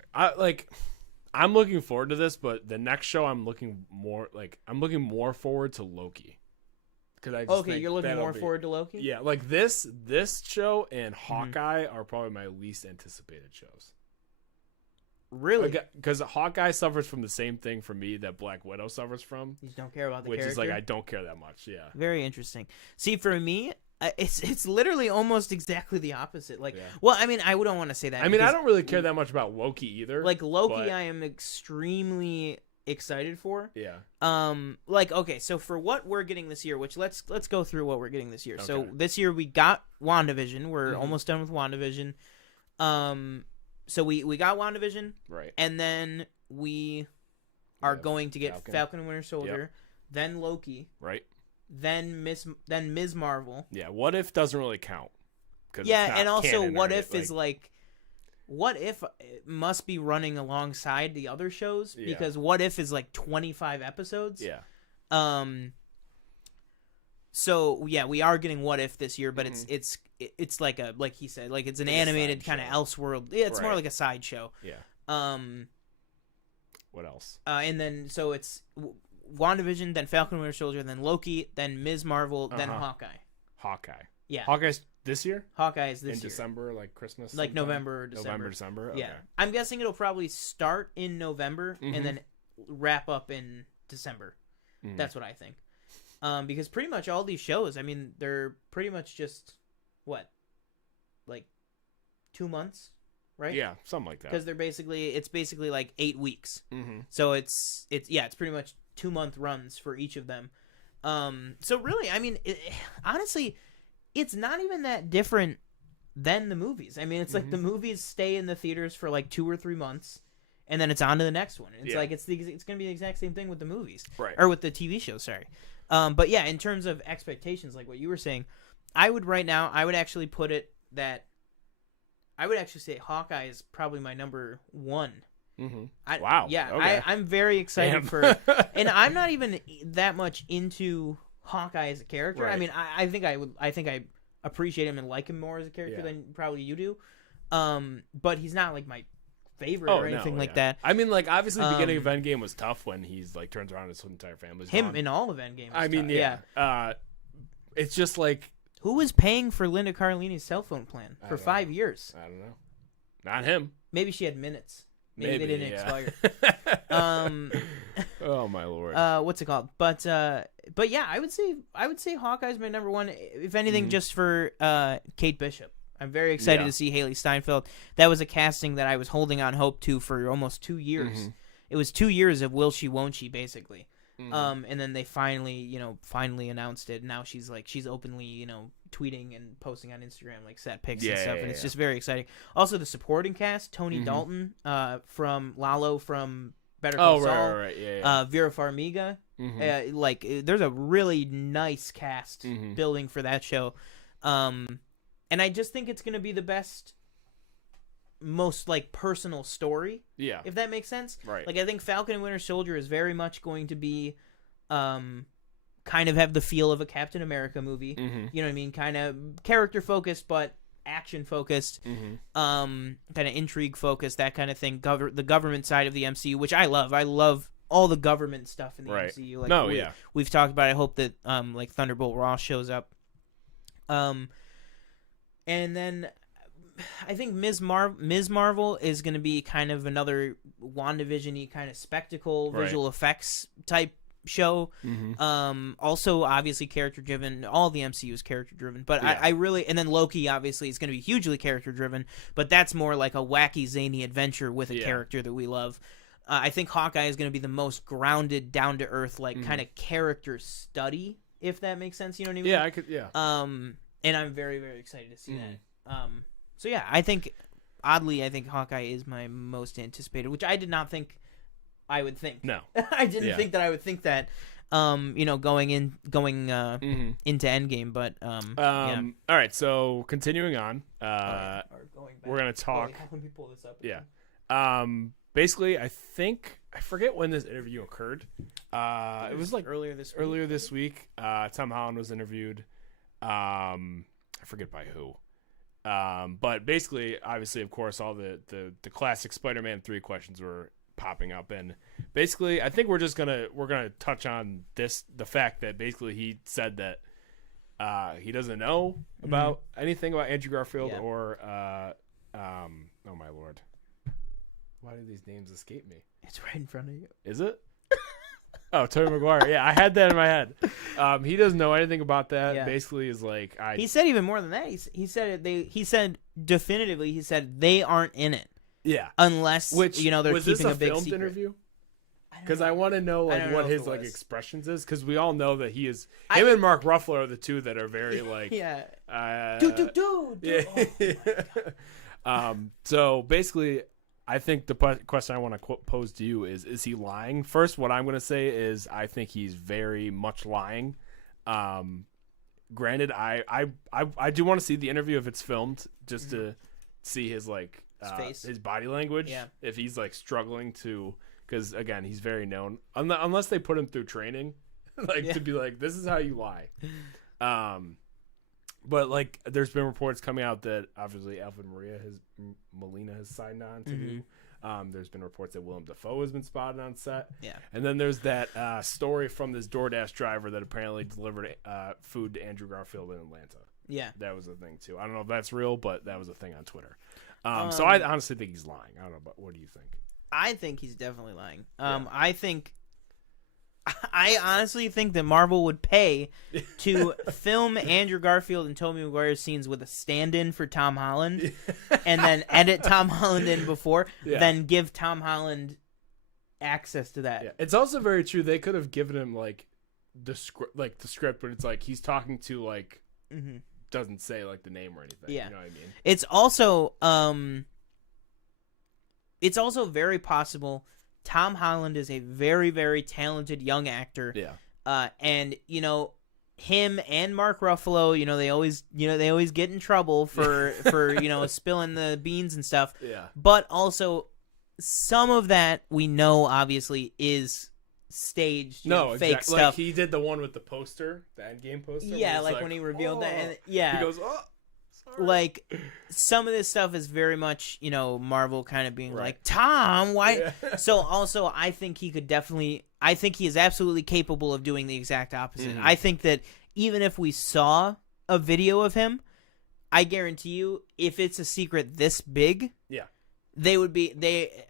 I'm looking forward to this, but the next show I'm looking more forward to Loki. because I just Okay, think you're looking that'll more forward to Loki? Yeah, like this show and Hawkeye are probably my least anticipated shows. Really? Because Hawkeye suffers from the same thing for me that Black Widow suffers from. You just don't care about the which character? is like I don't care that much. Yeah. Very interesting. See, for me, it's literally almost exactly the opposite. Like, Yeah. well, I mean, I don't want to say that. I mean, I don't really care that much about Loki either. Like Loki, but... I am extremely excited for. Yeah. Like, okay, so for what we're getting this year, which let's go through what we're getting this year. Okay. So this year we got WandaVision. We're almost done with WandaVision. So we got WandaVision, right? And then we are going to get Falcon and Winter Soldier, then Loki, right? Then Ms. Marvel. Yeah. What If doesn't really count. Yeah, and also What If is like, What If it must be running alongside the other shows because What If is like 25 episodes. Yeah. So yeah, we are getting What If this year, but it's like like he said, like it's an animated kind of Elseworld. Yeah, it's more like a sideshow. Yeah. What else? And then so it's WandaVision, then Falcon Winter Soldier, then Loki, then Ms. Marvel, then Hawkeye. Yeah. Hawkeye's this year? Hawkeye is this year. In December, like Christmas? Like November or December. November, December? Okay. Yeah. I'm guessing it'll probably start in November and then wrap up in December. That's what I think. Because pretty much all these shows, I mean, they're pretty much just, what, like 2 months, right? Yeah, something like that. Because it's basically like 8 weeks. Mm-hmm. So it's pretty much 2-month runs for each of them. So really, I mean, honestly, it's not even that different than the movies. I mean, it's like the movies stay in the theaters for like 2 or 3 months, and then it's on to the next one. It's like it's going to be the exact same thing with the movies, right? Or with the TV show. Sorry, but yeah, in terms of expectations, like what you were saying, I would actually put it that I would actually say Hawkeye is probably my number one. Mm-hmm. Wow. Yeah, okay. I'm very excited for, and I'm not even that much into Hawkeye as a character. Right. I mean, I think I appreciate him and like him more as a character than probably you do. But he's not like my favorite or anything like that. I mean, like obviously, the beginning of Endgame was tough when he's like turns around his entire family's him gone. in all of Endgame. I mean, yeah. It's just like who was paying for Linda Cardellini's cell phone plan for 5 years? I don't know. Not him. Maybe she had minutes. Maybe they didn't expire. Oh my lord. What's it called? But yeah, I would say Hawkeye's my number one. If anything, just for Kate Bishop. I'm very excited to see Haley Steinfeld. That was a casting that I was holding on hope to for almost 2 years. It was 2 years of will she, won't she, basically. And then they finally announced it. Now she's openly, tweeting and posting on Instagram, like set pics and stuff. And it's just very exciting. Also, the supporting cast, Tony Dalton, from Lalo from Better Call Saul. Right. Vera Farmiga. There's a really nice cast building for that show. And I just think it's going to be the best, most like personal story. Yeah. If that makes sense. Right. Like I think Falcon and Winter Soldier is very much going to be, kind of have the feel of a Captain America movie. You know what I mean? Kind of character focused, but action focused. Kind of intrigue focused, that kind of thing. The government side of the MCU, which I love. I love all the government stuff in the MCU. Like, we've talked about it. I hope that like Thunderbolt Ross shows up. And then I think Ms. Marvel is going to be kind of another WandaVision-y kind of spectacle, visual effects type show. Also, obviously, character-driven. All the MCU is character-driven. But I really... And then Loki, obviously, is going to be hugely character-driven. But that's more like a wacky, zany adventure with a character that we love. I think Hawkeye is going to be the most grounded, down-to-earth, like, kind of character study, if that makes sense. You know what I mean? Yeah, I could... And I'm very, very excited to see that. So yeah, I think Hawkeye is my most anticipated, which I did not think I would think. No, I didn't think that I would think that. Going into Endgame, but All right, so continuing on, we're gonna talk. Let me pull this up. Yeah. Basically, I forget when this interview occurred. It was like earlier this week. Tom Holland was interviewed. I forget by who. But basically, obviously, of course, all the classic Spider-Man 3 questions were popping up, and basically, I think we're gonna touch on the fact that basically he said that He doesn't know about anything about Andrew Garfield or oh my lord, why do these names escape me? It's right in front of you. Is it? Oh, Tobey Maguire. Yeah, I had that in my head. He doesn't know anything about that. Yeah. Basically, is like he said even more than that. He said He said definitively. He said they aren't in it. Yeah, unless they're was keeping this a big filmed secret. Interview? Because I want to know what his expressions is. Because we all know that he is. Him and Mark Ruffalo are the two that are very like. Yeah. Yeah. Oh so basically, I think the question I want to pose to you is he lying? First, what I'm going to say is I think he's very much lying. Granted, I do want to see the interview if it's filmed, just to see his like face, his body language. Yeah. If he's like struggling to, because again, he's very known unless they put him through training, to be like, this is how you lie. But like, there's been reports coming out that obviously Alfred Molina has signed on to do. There's been reports that Willem Dafoe has been spotted on set. Yeah. And then there's that story from this DoorDash driver that apparently delivered food to Andrew Garfield in Atlanta. Yeah. That was a thing too. I don't know if that's real, but that was a thing on Twitter. So I honestly think he's lying. I don't know, but what do you think? I think he's definitely lying. I honestly think that Marvel would pay to film Andrew Garfield and Tobey Maguire's scenes with a stand-in for Tom Holland, and then edit Tom Holland in before, then give Tom Holland access to that. Yeah. It's also very true. They could have given him like the script, but it's like he's talking to like doesn't say like the name or anything. Yeah. You know what I mean? It's also very possible. Tom Holland is a very, very talented young actor. Yeah. And him and Mark Ruffalo, they always get in trouble for spilling the beans and stuff. Yeah. But also some of that we know obviously is staged, fake stuff. Like he did the one with the poster, the Endgame poster. Yeah, like when he revealed that. And, he goes, oh. Like, some of this stuff is very much, Marvel kind of being like, Tom, why? Yeah. So, also, I think he is absolutely capable of doing the exact opposite. I think that even if we saw a video of him, I guarantee you, if it's a secret this big,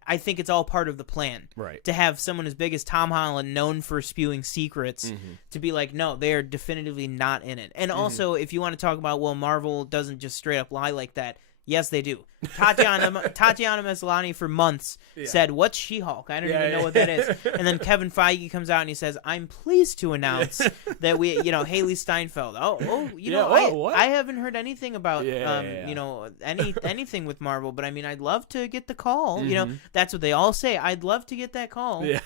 I think it's all part of the plan. Right. To have someone as big as Tom Holland, known for spewing secrets, to be like, no, they are definitively not in it. And also, if you want to talk about, well, Marvel doesn't just straight up lie like that. Yes, they do. Tatiana Maslany for months said, "What's She-Hulk? I don't even know what that is." And then Kevin Feige comes out and he says, "I'm pleased to announce that we, Haley Steinfeld." I haven't heard anything about, anything with Marvel, but I mean, I'd love to get the call. That's what they all say. I'd love to get that call. Yeah.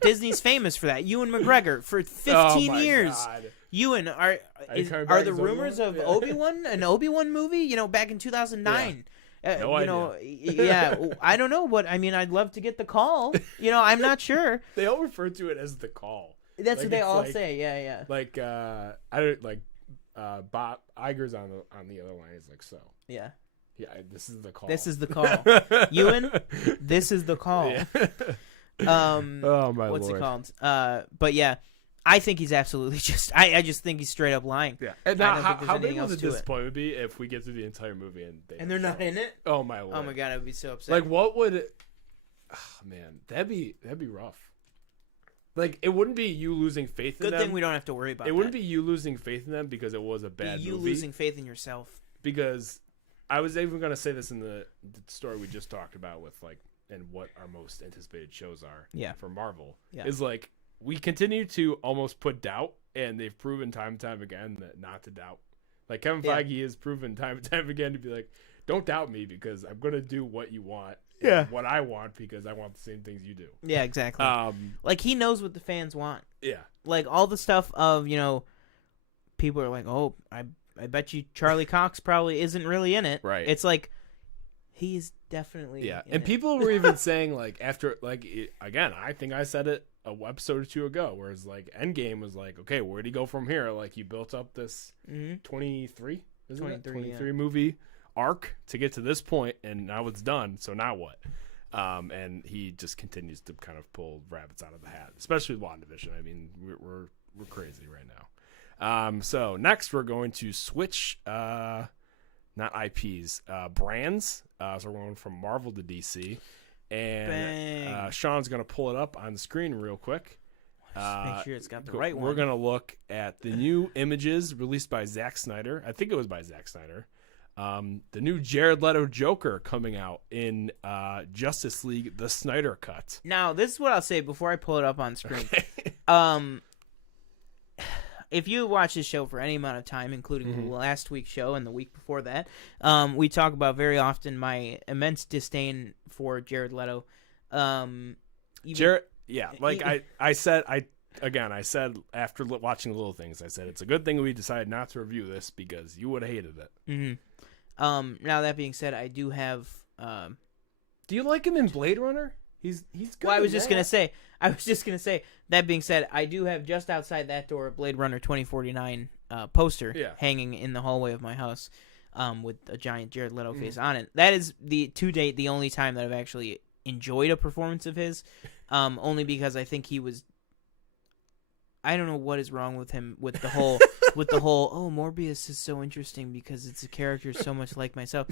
Disney's famous for that. Ewan McGregor for 15 years. God. Ewan, are the rumors of Obi-Wan, an Obi-Wan movie, back in 2009? No idea. Yeah, I don't know, but I mean, I'd love to get the call. I'm not sure. They all refer to it as the call. That's what they all say. Yeah. Like I don't like Bob Iger's on the other line. He's like, so. Yeah. Yeah, this is the call. This is the call. Ewan, this is the call. Yeah. Oh my what's Lord. it called? But yeah. I think he's absolutely I just think he's straight up lying. Yeah. And now, how big of a disappointment would be if we get through the entire movie and they're not in it? Oh my Lord. Oh my God, I would be so upset. Like, what would it... Oh, man, that'd be rough. Like, it wouldn't be you losing faith in them. Good thing we don't have to worry about it. It wouldn't be you losing faith in them because it was a bad movie. You losing faith in yourself. Because I was even going to say this in the story we just talked about with, like, and what our most anticipated shows are for Marvel. Yeah. Is, like, we continue to almost put doubt, and they've proven time and time again that not to doubt. Like, Kevin Feige has proven time and time again to be like, don't doubt me because I'm going to do what you want. Yeah. What I want because I want the same things you do. Yeah, exactly. Like, he knows what the fans want. Yeah. Like, all the stuff of, people are like, oh, I bet you Charlie Cox probably isn't really in it. Right. It's like, he's definitely in it. People were even saying, like, after, like, again, I think I said it a episode or two ago, whereas, like, Endgame was like, okay, where'd he go from here? Like, you built up this 23 movie arc to get to this point, and now it's done, so now what? And he just continues to kind of pull rabbits out of the hat, especially with WandaVision. I mean, we're crazy right So next we're going to switch, not IPs, brands. So we're going from Marvel to DC. And Sean's going to pull it up on the screen real quick. Just make sure it's got the right one. We're going to look at the new images released by Zack Snyder. I think it was by Zack Snyder. The new Jared Leto Joker coming out in Justice League, the Snyder Cut. Now, this is what I'll say before I pull it up on screen. If you watch this show for any amount of time, including last week's show and the week before that, we talk about very often my immense disdain for Jared Leto. I said after watching Little Things, I said it's a good thing we decided not to review this because you would have hated it. Mm-hmm. Now that being said, I do have. Do you like him in Blade Runner? He's good. Well, I was just gonna say. That being said, I do have just outside that door a Blade Runner 2049 poster hanging in the hallway of my house, with a giant Jared Leto face on it. That is to date the only time that I've actually enjoyed a performance of his, only because I think he was. I don't know what is wrong with him with the whole oh, Morbius is so interesting because it's a character so much like myself.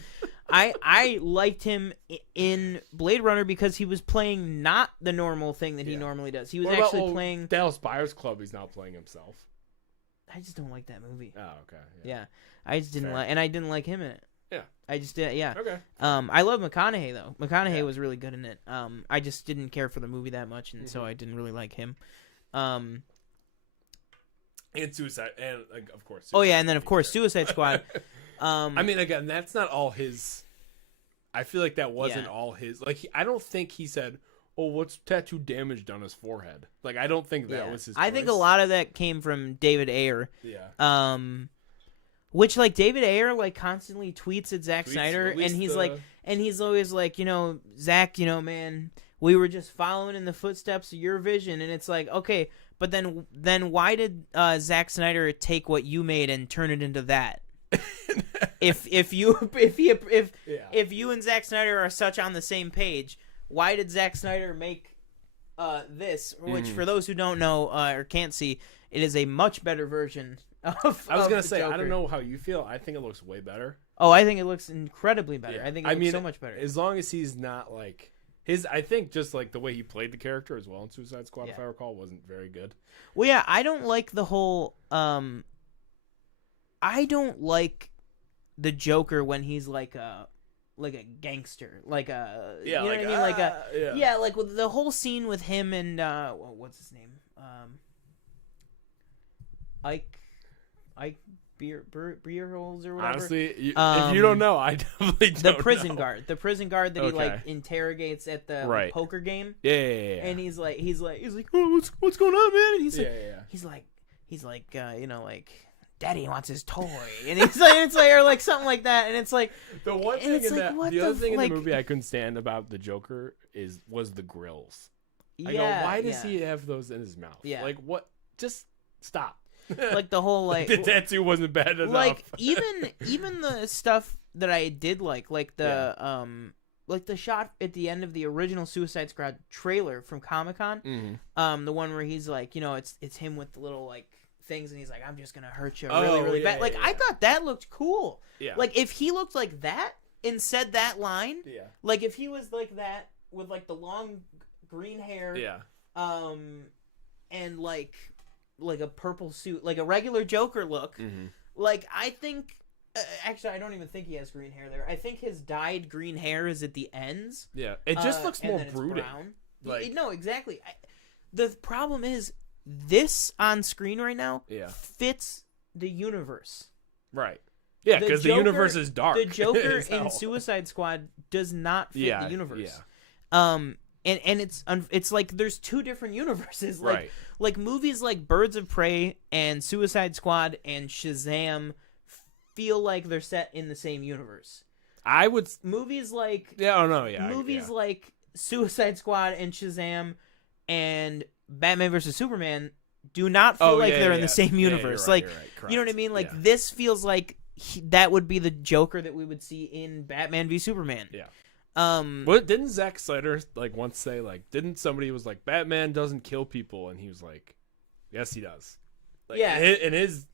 I liked him in Blade Runner because he was playing not the normal thing that he normally does. He was actually playing Dallas Buyers Club. He's not playing himself. I just don't like that movie. Oh, okay. Yeah. I just didn't like, and I didn't like him in it. Yeah. I just did. Yeah. Okay. I love McConaughey though. McConaughey was really good in it. I just didn't care for the movie that much, and so I didn't really like him. And Suicide, and of course. And then of course Suicide Squad. I mean, again, that's not all his. I feel like that wasn't all his. Like, I don't think he said, "Oh, what's tattoo damage on his forehead?" Like, I don't think that was his. I think a lot of that came from David Ayer. Yeah. Which like David Ayer like constantly tweets at Zack Snyder, and he's always like, Zack, man, we were just following in the footsteps of your vision, and it's like, okay. But then why did Zack Snyder take what you made and turn it into that? if you and Zack Snyder are such on the same page, why did Zack Snyder make this? Which for those who don't know or can't see, it is a much better version of. I was gonna say Joker. I don't know how you feel. I think it looks way better. Oh, I think it looks incredibly better. Yeah. I think it looks so much better. As long as he's not like. I think just like the way he played the character as well in Suicide Squad, if I recall, wasn't very good. Well, yeah, I don't like the whole. I don't like the Joker when he's like a gangster, like a you know what I mean, like with the whole scene with him and what's his name, Ike Beerholes or whatever. Honestly, if you don't know, I definitely don't know. The prison guard that he like interrogates at the poker game. Yeah. And he's like, oh, what's going on, man? And he's like, Daddy wants his toy, and he's like, it's like, or like something like that, and it's like the one thing in that. The other thing in the movie I couldn't stand about the Joker was the grills. I go, why does he have those in his mouth? Yeah. Like what? Just stop. Like the whole like the tattoo wasn't bad enough. Like even the stuff that I did like the shot at the end of the original Suicide Squad trailer from Comic-Con, the one where he's like, it's him with the little like things, and he's like, I'm just gonna hurt you really bad. Like I thought that looked cool. Yeah. Like if he looked like that and said that line, like if he was like that with like the long green hair, and like a purple suit, like a regular Joker look. Like I think actually I don't even think he has green hair there. I think his dyed green hair is at the ends. Yeah, it just looks more brooding. Like no, exactly. The problem is this on screen right now fits the universe. Right. Yeah, because the universe is dark. The Joker in Suicide Squad does not fit the universe. Yeah. And it's like there's two different universes. Like movies like Birds of Prey and Suicide Squad and Shazam feel like they're set in the same universe. Movies like like Suicide Squad and Shazam and Batman vs Superman do not feel like they're in the same universe. You're right, you know what I mean? Like this feels like that would be the Joker that we would see in Batman v Superman. Yeah. What didn't Zack Snyder like once say? Like, didn't somebody was like, Batman doesn't kill people, and he was like, yes, he does. Like, in his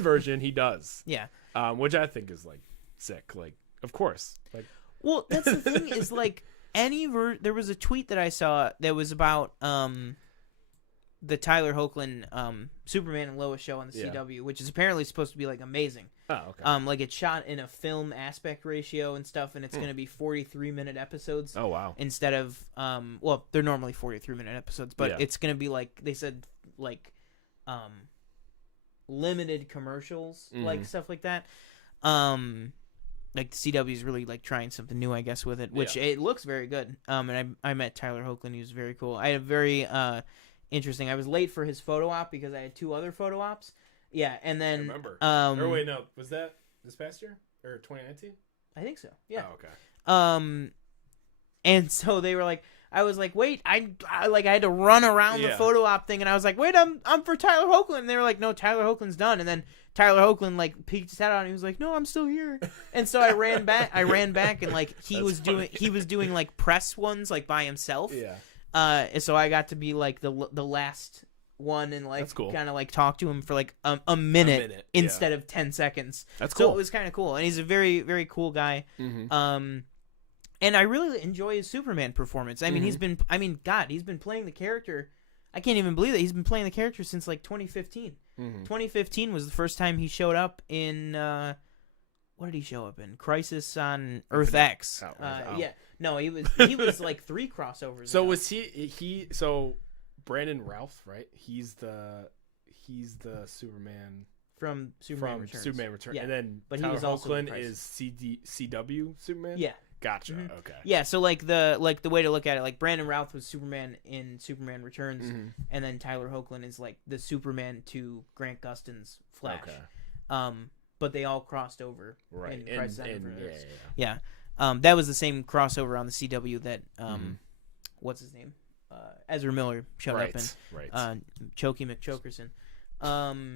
version, he does. Yeah. Which I think is like sick. Like, of course. Like, well, that's the thing is like there was a tweet that I saw that was about the Tyler Hoechlin Superman and Lois show on the CW, which is apparently supposed to be like amazing. Oh, okay. Like it's shot in a film aspect ratio and stuff, and it's going to be 43-minute episodes. Oh, wow. Instead of well, they're normally 43-minute episodes, but it's going to be like they said like limited commercials, like stuff like that. Like the CW is really like trying something new, I guess, with it, which it looks very good. And I met Tyler Hoechlin; he was very cool. I had a very interesting. I was late for his photo op because I had 2 other photo ops. Yeah, and then I remember. Or wait, no, was that this past year or 2019? I think so. Yeah. Oh, okay. And so they were like, I was like, wait, I had to run around the photo op thing, and I was like, wait, I'm for Tyler Hoechlin. And they were like, no, Tyler Hoechlin's done. And then Tyler Hoechlin like peeked his head out, and he was like, no, I'm still here. And so I ran back, and like he was doing like press ones like by himself. Yeah. So I got to be like the last one and like cool. kind of like talk to him for like a minute instead of 10 seconds. That's cool. So it was kind of cool, and he's a very, very cool guy. Mm-hmm. And I really enjoy his Superman performance. I mean, he's been playing the character. I can't even believe that he's been playing the character since like 2015. 2015 was the first time he showed up in what did he show up in? Crisis on Earth X. Yeah. No, he was like 3 crossovers. So was he so Brandon Routh, right? He's the Superman from Superman Returns. Yeah. And then but Tyler he was also Hoechlin is CW Superman? Yeah. Gotcha. Okay. Yeah, so like the way to look at it, like Brandon Routh was Superman in Superman Returns, and then Tyler Hoechlin is like the Superman to Grant Gustin's Flash. Okay. But they all crossed over right. in Crisis on Infinite Earths. Yeah. That was the same crossover on the CW that what's his name? Ezra Miller showed up in. Right. Chokey McChokerson.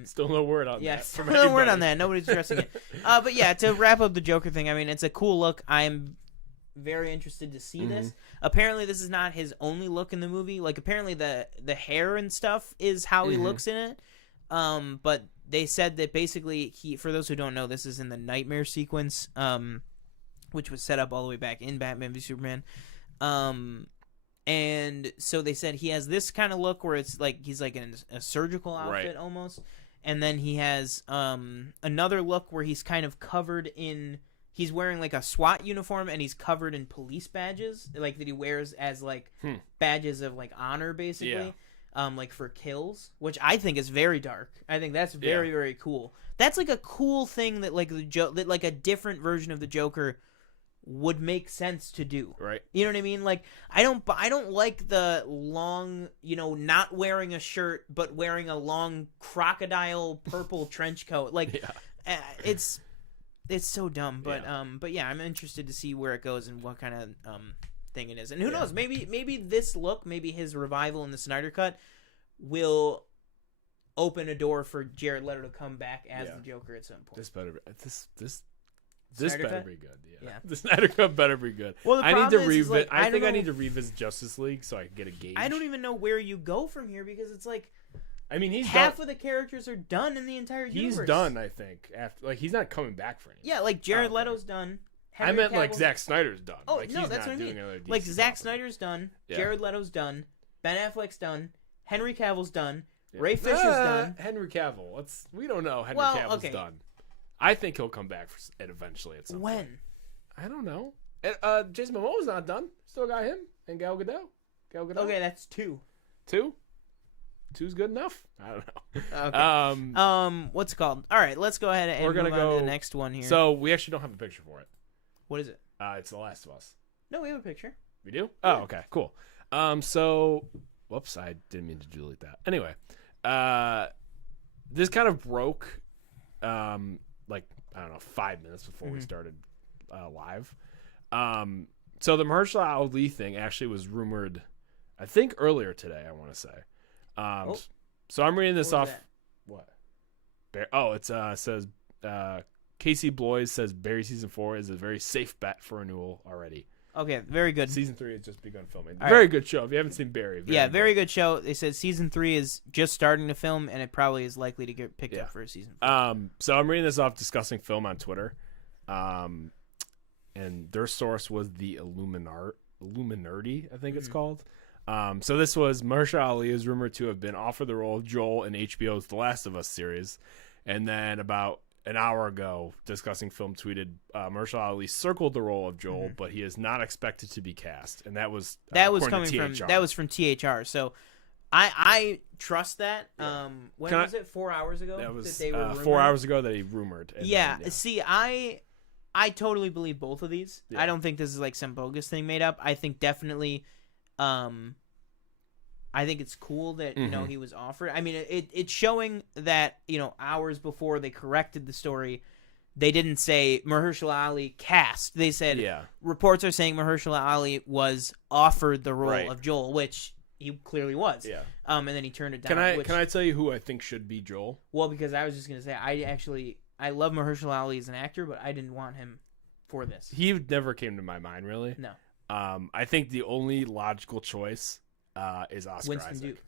Still no word on that. Yeah, still no word on that. Nobody's addressing it. But yeah, to wrap up the Joker thing, I mean, it's a cool look. I'm very interested to see this. Apparently, this is not his only look in the movie. Like, apparently, the hair and stuff is how he looks in it. But they said that basically, for those who don't know, this is in the Nightmare sequence, which was set up all the way back in Batman v Superman. And so they said he has this kind of look where it's like he's like in a surgical outfit almost, and then he has another look where he's kind of covered in. He's wearing like a SWAT uniform and he's covered in police badges, like that he wears as like badges of like honor, basically, like for kills, which I think is very dark. I think that's very very cool. That's like a cool thing that like that like a different version of the Joker would make sense to do. Right. You know what I mean? Like I don't like the long, not wearing a shirt but wearing a long crocodile purple trench coat. Like it's so dumb, but yeah, I'm interested to see where it goes and what kind of thing it is. And who knows, maybe this look, maybe his revival in the Snyder Cut will open a door for Jared Leto to come back as the Joker at some point. This better be good. Yeah. The Snyder Cut better be good. Well, I need to revisit. I think I need to revisit Justice League so I can get a gauge. I don't even know where you go from here because it's like, I mean, he's half of the characters are done in the entire universe. He's done, I think. After he's not coming back for anything. Yeah, like Jared Leto's done. I meant like Zack Snyder's done. Oh like, no, he's that's not what I mean. Like Zack Snyder's done. Jared Leto's done. Ben Affleck's done. Henry Cavill's done. Ray Fisher's done. Henry Cavill. We don't know. Henry Cavill's done. I think he'll come back eventually at some point. When? I don't know. Jason Momoa's not done. Still got him and Gal Gadot. Okay, that's 2. 2? 2's good enough. I don't know. Okay. What's it called? All right, let's go ahead and move on to the next one here. So we actually don't have a picture for it. What is it? It's The Last of Us. No, we have a picture. We do? Yeah. Oh, okay, cool. So, whoops, I didn't mean to delete that. Anyway, this kind of broke, like, I don't know, 5 minutes before we started live. So the Mahershala Ali thing actually was rumored, I think, earlier today, I want to say. So I'm reading this off. What? It says Casey Bloys says Barry season 4 is a very safe bet for renewal already. Okay, very good. Season 3 has just begun filming. All Very good show. If you haven't seen Barry, very good show. They said season 3 is just starting to film, and it probably is likely to get picked up for a season 4. So I'm reading this off Discussing Film on Twitter, and their source was the Illuminati, I think it's called. So this was Mahershala Ali is rumored to have been offered the role of Joel in HBO's The Last of Us series, and then about an hour ago, Discussing Film tweeted Mahershala Ali circled the role of Joel, but he is not expected to be cast, and that was coming from THR. So I trust that. When was it? 4 hours ago. That was they were 4 hours ago that he rumored. See, I totally believe both of these. Yeah. I don't think this is like some bogus thing made up. I think definitely. I think it's cool that he was offered. I mean, it's showing that hours before they corrected the story, they didn't say Mahershala Ali cast. They said reports are saying Mahershala Ali was offered the role of Joel, which he clearly was. Yeah. And then he turned it down. Can I tell you who I think should be Joel? Well, because I was just gonna say I love Mahershala Ali as an actor, but I didn't want him for this. He never came to my mind really. No. I think the only logical choice is Oscar Winston Isaac. Duke.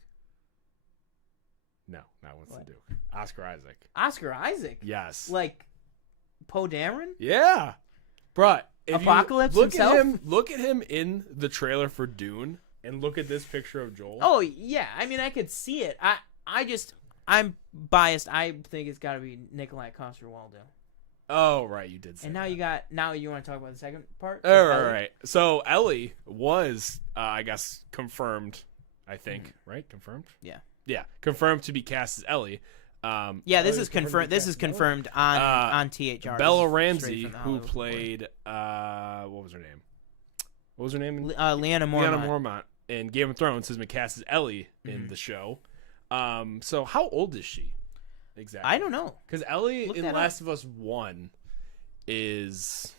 No, not Winston Duke. Oscar Isaac. Oscar Isaac? Yes. Like Poe Dameron? Yeah. Bruh. Apocalypse look himself? At him, look at him in the trailer for Dune and look at this picture of Joel. Oh, yeah. I mean, I could see it. I'm biased. I think it's got to be Nikolai Coster-Waldau. Oh, right, you did say. And now you want to talk about the second part? All right. So Ellie was, I guess, confirmed. I think right, confirmed. Yeah, confirmed to be cast as Ellie. This is confirmed. This is confirmed on THR. Bella Ramsey, who played what was her name? Lyanna Mormont. Lyanna Mormont in Game of Thrones has been cast as Ellie in the show. So how old is she? Exactly. I don't know. Because Ellie in Last of Us 1 is...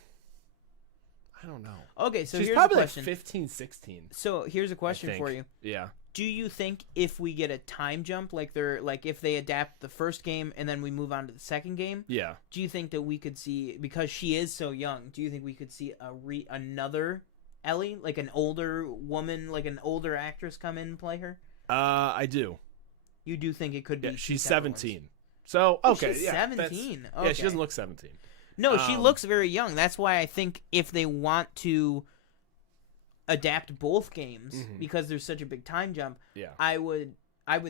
I don't know. Okay, so she's here's probably a question. Like 15, 16. So here's a question for you. Yeah. Do you think if we get a time jump, like if they adapt the first game and then we move on to the second game, do you think that we could see, because she is so young, do you think we could see another Ellie, like an older woman, like an older actress come in and play her? I do. You do think it could be? Yeah, she's 17. So, okay. She's 17. Okay. Yeah, she doesn't look 17. No, she looks very young. That's why I think if they want to adapt both games, because there's such a big time jump, I would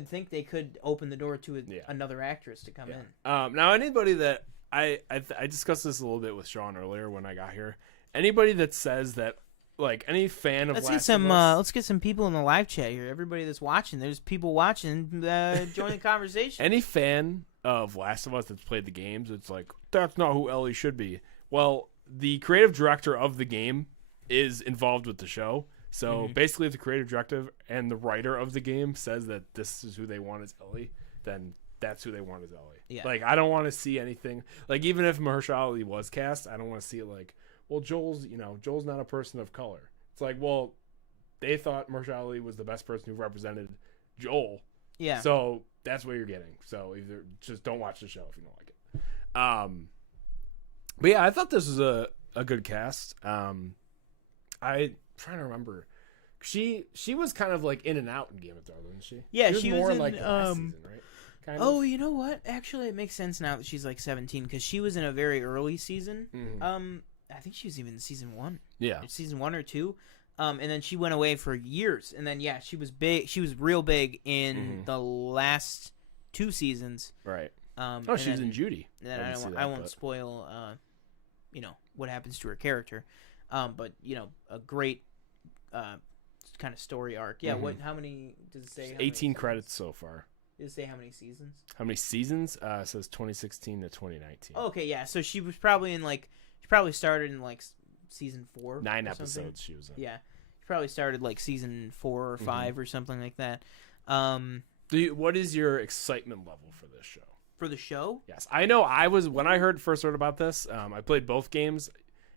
think they could open the door to another actress to come in. Now, anybody that I discussed this a little bit with Sean earlier when I got here. Anybody that says that, like, any fan of let's get some people in the live chat here. Everybody that's watching, there's people watching. Join the conversation. Any fan of Last of Us that's played the games, it's like, that's not who Ellie should be. Well, the creative director of the game is involved with the show. So basically, if the creative director and the writer of the game says that this is who they want as Ellie, then that's who they want as Ellie. Yeah. Like, I don't want to see anything. Like, even if Mahershala Ali was cast, I don't want to see it like, well, Joel's not a person of color. It's like, well, they thought Mahershala Ali was the best person who represented Joel. Yeah. So that's what you're getting. So either just don't watch the show if you don't like it. But yeah, I thought this was a good cast. I'm trying to remember. She was kind of like in and out in Game of Thrones, wasn't she? Yeah, she was more in, like the last season, right? Kind of. Oh, you know what? Actually, it makes sense now that she's like 17 because she was in a very early season. I think she was even in season 1. Yeah, season 1 or 2. And then she went away for years, and then she was big. She was real big in the last 2 seasons. Right. She was in Judy. And I won't spoil, what happens to her character. But a great kind of story arc. Yeah. How many does it say? 18 credits so far. Does it say how many seasons? How many seasons? It says 2016 to 2019. Okay, yeah. So she was probably in she probably started in season 4. 9 episodes she was in. Yeah. She probably started season 4 or 5 or something like that. What is your excitement level for this show? For the show? Yes. I know when I first heard about this, I played both games.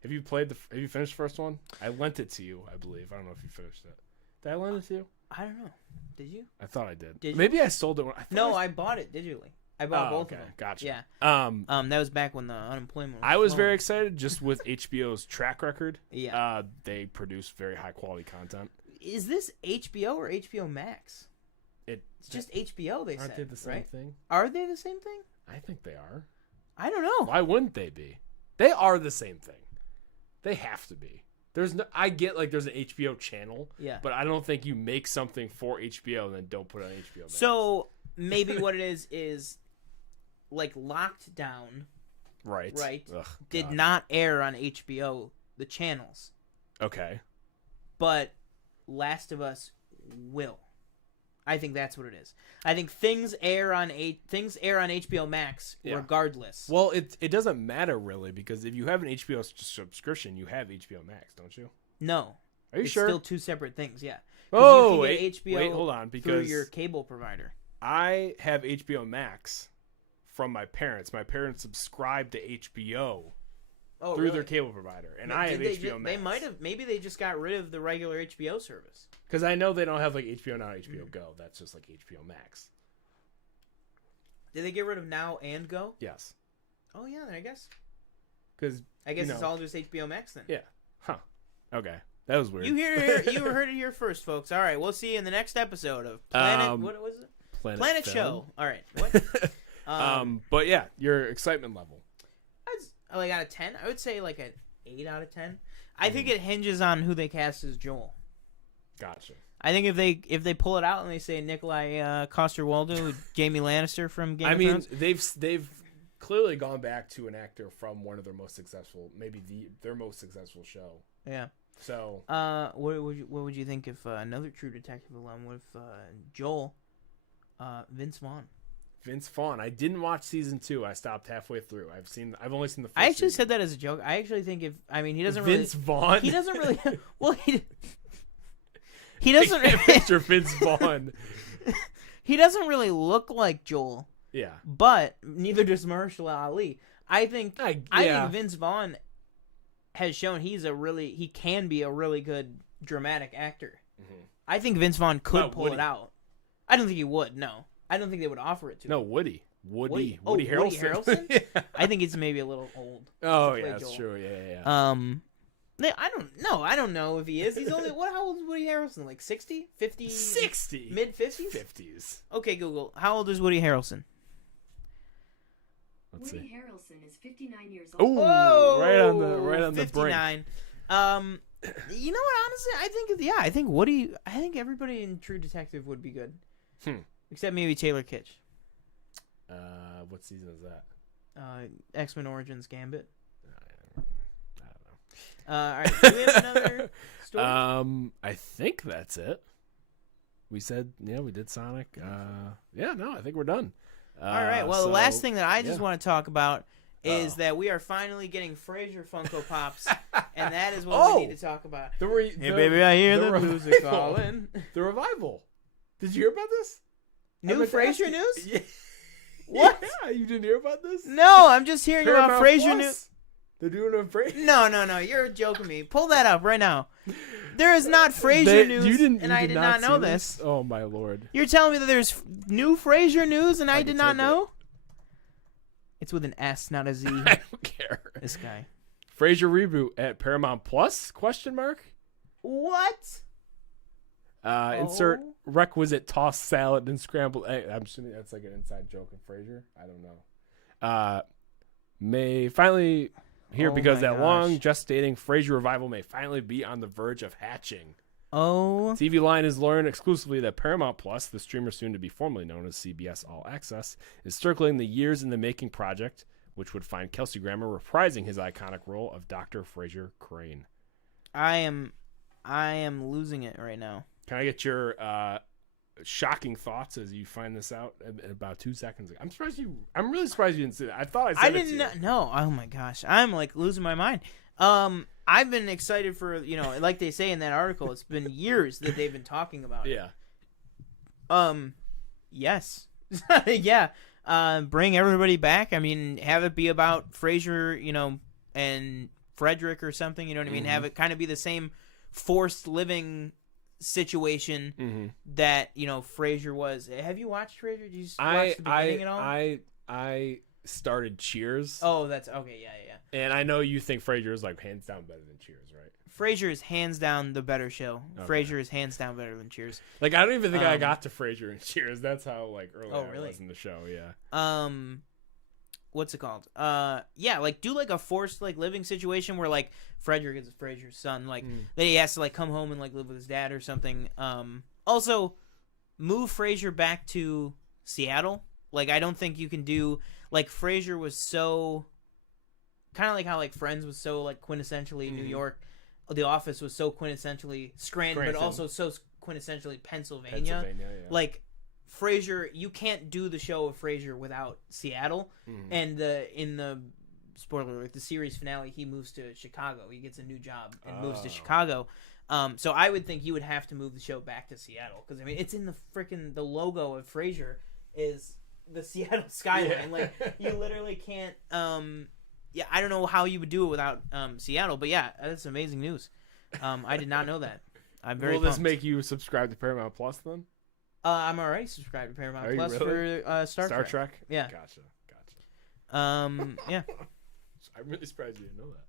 Have you finished the first one? I lent it to you, I believe. I don't know if you finished it. Did I lend it to you? I don't know. Did you? I thought I did. Did Maybe I sold it. No, I bought it digitally. I bought both of them. Gotcha. Yeah. That was back when the unemployment was I was flowing. very excited just with HBO's track record. Yeah. They produce very high quality content. Is this HBO or HBO Max? It's just HBO, they said. Aren't they the same thing? Are they the same thing? I think they are. I don't know. Why wouldn't they be? They are the same thing. They have to be. I get like there's an HBO channel, but I don't think you make something for HBO and then don't put it on HBO Max. So maybe what it is like Locked Down, right? Ugh, did not air on HBO, the channels. Okay. But Last of Us will. I think that's what it is. I think things air on HBO Max regardless. Well, it doesn't matter really because if you have an HBO subscription, you have HBO Max, don't you? No. Are you it's sure? Still two separate things, yeah. Oh, you can get HBO wait, hold on, because through your cable provider. I have HBO Max from my parents. My parents subscribe to HBO through their cable provider, and I have HBO Max. Maybe they just got rid of the regular HBO service. Because I know they don't have like HBO Now, HBO Go. That's just like HBO Max. Did they get rid of Now and Go? Yes. Oh yeah, then I guess. Because it's all just HBO Max then. Yeah. Huh. Okay. That was weird. You heard it here first, folks. All right, we'll see you in the next episode of Planet. What was it? Planet Show. All right. What? But yeah, your excitement level. Like out of 10, I would say like an 8 out of 10. I think it hinges on who they cast as Joel. Gotcha. I think if they pull it out and they say Nikolai Coster-Waldau, Jamie Lannister from Game of Thrones. They've clearly gone back to an actor from one of their most successful, maybe their most successful show. Yeah. So, what would you think if another True Detective alum with Joel, Vince Vaughn? Vince Vaughn. I didn't watch season 2. I stopped halfway through. I've only seen the first. I actually season. said that as a joke. I actually think he doesn't Vince Vaughn. He doesn't really. Well, he doesn't. I can't picture Vince Vaughn. He doesn't really look like Joel. Yeah. But neither does Mahershala Ali. I think Vince Vaughn has shown he can be a really good dramatic actor. Mm-hmm. I think Vince Vaughn could pull it out. I don't think he would. No, I don't think they would offer it to him. No, Woody Harrelson. Woody Harrelson? Yeah. I think he's maybe a little old. Oh yeah, that's true. Yeah. I don't know if he is. He's only how old is Woody Harrelson? Like 60? 50? 60. Mid 50s? 50s. Okay, Google. How old is Woody Harrelson? Let's Woody see. Harrelson is 59 years old. Oh, right on the 59. brink. You know what? Honestly, I think everybody in True Detective would be good. Except maybe Taylor Kitsch. What season is that? X-Men Origins Gambit. I don't know. All right. Do we have another story? I think that's it. We did Sonic. I think we're done. All right. Well, the last thing that I just want to talk about is that we are finally getting Frasier Funko Pops, and that is what we need to talk about. Hey, baby, I hear the music calling. The revival. Did you hear about this? New Frasier news? Yeah. What? Yeah, you didn't hear about this? No, I'm just hearing about Frasier news. They're doing a Frasier. No, you're joking me. Pull that up right now. There is not Frasier news, I did not know this. Oh my lord! You're telling me that there's new Frasier news, and I did not know? It's with an S, not a Z. I don't care. This guy. Frasier reboot at Paramount Plus? ? What? Insert requisite tossed salad and scrambled egg. I'm assuming that's like an inside joke of Frasier. I don't know. May finally here because that long gestating Frasier revival may finally be on the verge of hatching. Oh. TV Line has learned exclusively that Paramount Plus, the streamer soon to be formally known as CBS All Access, is circling the years in the making project, which would find Kelsey Grammer reprising his iconic role of Dr. Frasier Crane. I am losing it right now. Can I get your shocking thoughts as you find this out in about 2 seconds? I'm really surprised you didn't see that. I thought I didn't know. Oh my gosh, I'm like losing my mind. I've been excited for, like they say in that article, it's been years that they've been talking about it. Yeah. Yes. Yeah. Bring everybody back. I mean, have it be about Frasier, and Frederick or something, you know what I mean? Have it kind of be the same forced living situation that Frasier was. Have you watched Frasier? Did you watch the beginning at all? I started Cheers. Oh, that's okay. Yeah. And I know you think Frasier is like hands down better than Cheers, right? Frasier is hands down the better show. Okay. Frasier is hands down better than Cheers. Like I don't even think I got to Frasier and Cheers. That's how like early I really? was in the show. Yeah. What's it called? Yeah, like do like a forced like living situation where like Frederick is Frasier's son, like then he has to like come home and like live with his dad or something. Also move Frasier back to Seattle. Like I don't think you can do like Frasier was so kind of like how like Friends was so like quintessentially New York. The Office was so quintessentially Scranton, but also so quintessentially Pennsylvania. Yeah. Like Frasier, you can't do the show of Frasier without Seattle. And in the spoiler alert, the series finale, he moves to Chicago. He gets a new job and moves to Chicago. So I would think you would have to move the show back to Seattle because I mean it's in the logo of Frasier is the Seattle skyline. Yeah. Like you literally can't. Yeah, I don't know how you would do it without Seattle, but yeah, that's amazing news. I did not know that. I'm very. Will this make you subscribe to Paramount Plus then? I'm already subscribed to Paramount Plus really? For Star Trek. Yeah. Gotcha. Yeah. I'm really surprised you didn't know that.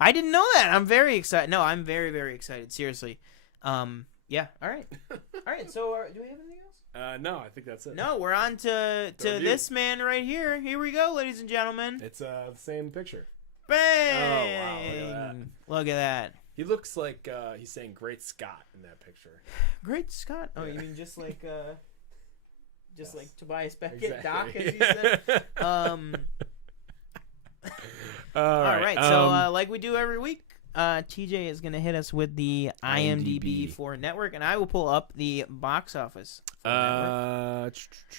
I didn't know that. I'm very excited. No, I'm very, very excited. Seriously. Yeah. All right. So, do we have anything else? No, I think that's it. No, we're on to this man right here. Here we go, ladies and gentlemen. It's the same picture. Bang! Oh, wow. Look at that. He looks like he's saying "Great Scott" in that picture. Great Scott. Oh, yeah. You mean just like yes. like Tobias Beckett, exactly. Doc, as you said. All right. So, like we do every week, TJ is going to hit us with the IMDb for Network, and I will pull up the box office. All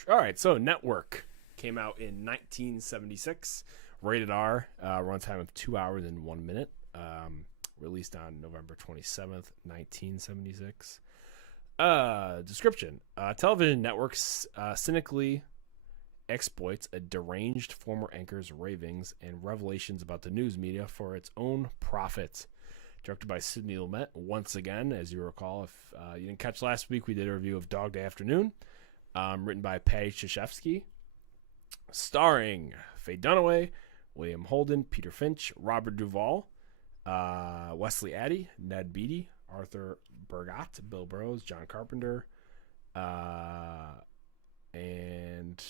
right. So, Network came out in 1976, rated R, runtime of 2 hours and 1 minute. Released on November 27th, 1976. Description: television networks cynically exploits a deranged former anchor's ravings and revelations about the news media for its own profit. Directed by Sidney Lumet. Once again, as you recall, if you didn't catch last week, we did a review of Dog Day Afternoon, written by Patty Chayefsky, starring Faye Dunaway, William Holden, Peter Finch, Robert Duvall, Wesley Addy, Ned Beatty, Arthur Burgott, Bill Burrows, John Carpenter, and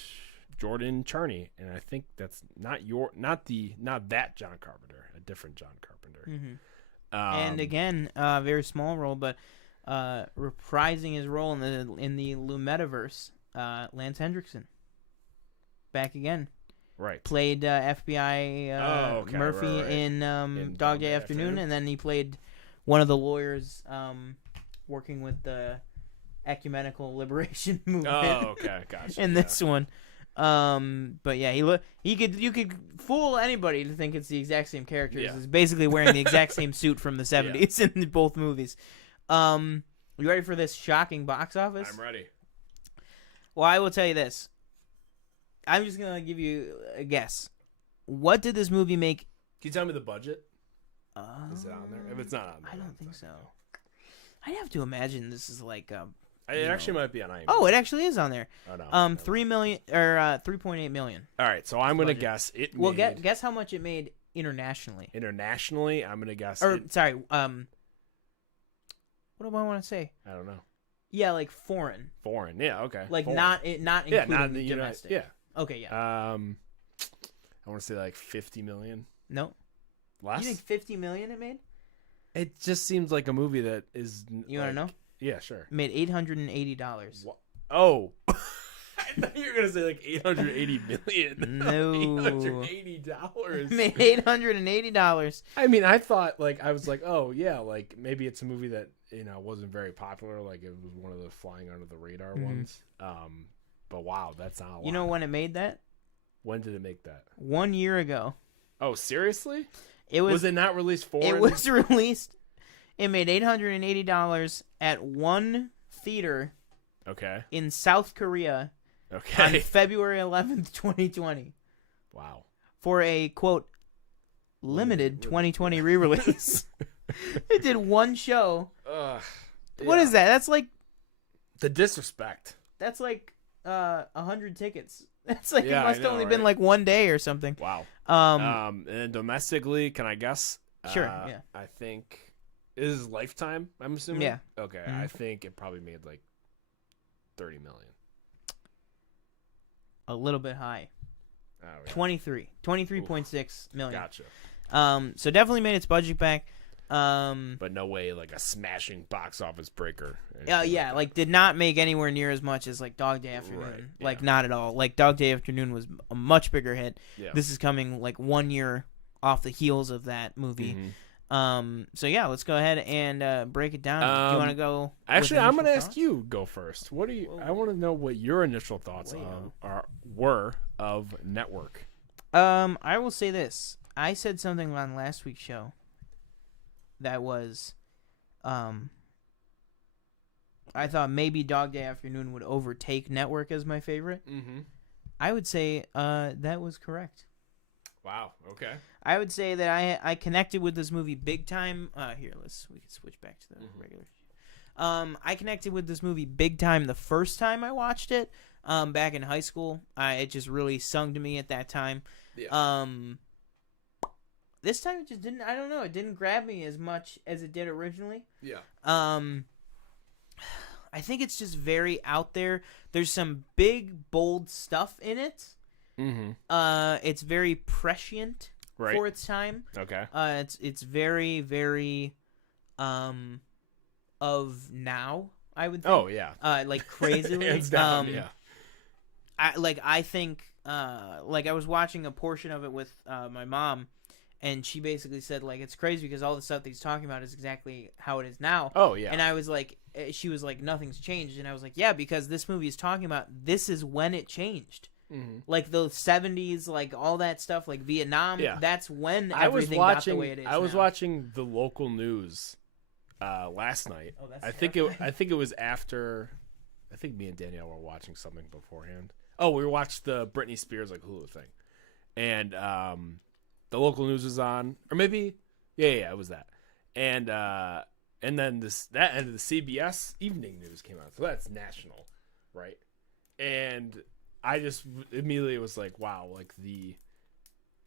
Jordan Charney. And I think that's not that John Carpenter, a different John Carpenter. Mm-hmm. And again, very small role, but reprising his role in the Lumetiverse, Lance Hendrickson, back again. Right. Played FBI Murphy right. in Dog Day Afternoon, and then he played one of the lawyers working with the Ecumenical Liberation Movement. Oh, okay, gotcha. in this one, but yeah, you could fool anybody to think it's the exact same character. Yeah. He's basically wearing the exact same suit from the 70s in both movies. You ready for this shocking box office? I'm ready. Well, I will tell you this. I'm just gonna give you a guess. What did this movie make? Can you tell me the budget? Is it on there? If it's not on there, I don't think so. I'd have to imagine this is like it actually might be on IMDb. Oh, it actually is on there. Oh, no, 3 million or 3.8 million. All right, so I'm gonna guess it. Well, guess how much it made internationally. Internationally, I'm gonna guess. Sorry. What do I want to say? I don't know. Yeah, like foreign. Foreign, yeah, okay. Like foreign. not including not in the domestic. Yeah. Okay, yeah. I want to say like 50 million. No. Less? You think 50 million it made? It just seems like a movie that is. You want to know? Yeah, sure. It made $880. Oh. I thought you were gonna say like 880 million. No. $880. Made $880. I mean, I thought I was like, oh yeah, like maybe it's a movie that wasn't very popular. Like it was one of the flying under the radar ones. But wow, that's not a lot. You know when it made that? When did it make that? 1 year ago. Oh, seriously? Was it not released foreign? It was released. It made $880 at one theater. Okay. In South Korea. Okay. On February 11th, 2020. Wow. For a quote limited 2020 re-release. It did one show. What is that? That's like the disrespect. That's like 100 tickets It's like it must only been like 1 day or something. Wow. And then domestically, can I guess? Sure. Yeah. I think is Lifetime. I'm assuming. Yeah. Okay. I think it probably made like 30 million. A little bit high. Oh, yeah. 23.6 million. Gotcha. So definitely made its budget back. But no way like a smashing box office breaker. Yeah, like did not make anywhere near as much as like Dog Day Afternoon. Right, yeah. Like not at all. Like Dog Day Afternoon was a much bigger hit. Yeah. This is coming like 1 year off the heels of that movie. So yeah, let's go ahead and break it down. Do you want to go? Actually, I'm going to ask you go first. What do you? Whoa. I want to know what your initial thoughts were of Network. I will say this. I said something on last week's show that was, I thought maybe Dog Day Afternoon would overtake Network as my favorite. I would say that was correct. Wow. Okay. I would say that I connected with this movie big time. We can switch back to the regular. I connected with this movie big time the first time I watched it. Back in high school, it just really sung to me at that time. Yeah. This time it just didn't. I don't know. It didn't grab me as much as it did originally. Yeah. I think it's just very out there. There's some big, bold stuff in it. It's very prescient for its time. Okay. It's very, very, of now. I would think. Oh yeah. Like crazily. Hands down, yeah. I think I was watching a portion of it with my mom. And she basically said, like, it's crazy because all the stuff that he's talking about is exactly how it is now. Oh, yeah. And I was like, she was like, nothing's changed. And I was like, yeah, because this movie is talking about this is when it changed. Like the 70s, like all that stuff, like Vietnam, that's when everything got the way it is I was now. watching the local news last night. Oh, that's I think it was after, I think me and Danielle were watching something beforehand. Oh, we watched the Britney Spears, like, Hulu thing. And, the local news was on, or maybe, yeah, it was that, and then that end of the CBS evening news came out, so that's national, right? And I just immediately was like, wow, like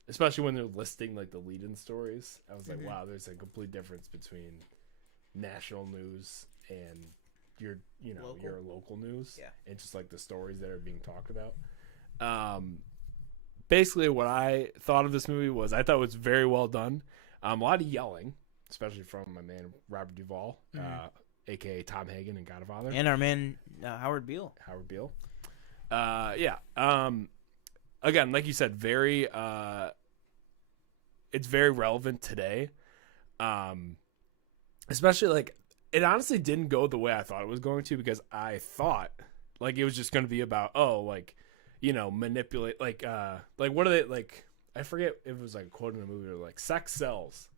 especially when they're listing like the lead-in stories, I was like, wow, there's a complete difference between national news and your local news, and just like the stories that are being talked about. Basically, what I thought of this movie was I thought it was very well done. A lot of yelling, especially from my man Robert Duvall, a.k.a. Tom Hagen in Godfather. And our man Howard Beale. Yeah. Again, like you said, it's very relevant today. Especially, like, it honestly didn't go the way I thought it was going to, because I thought, like, it was just going to be about, manipulate, like what are they, like, I forget if it was like a quote in a movie or like sex sells,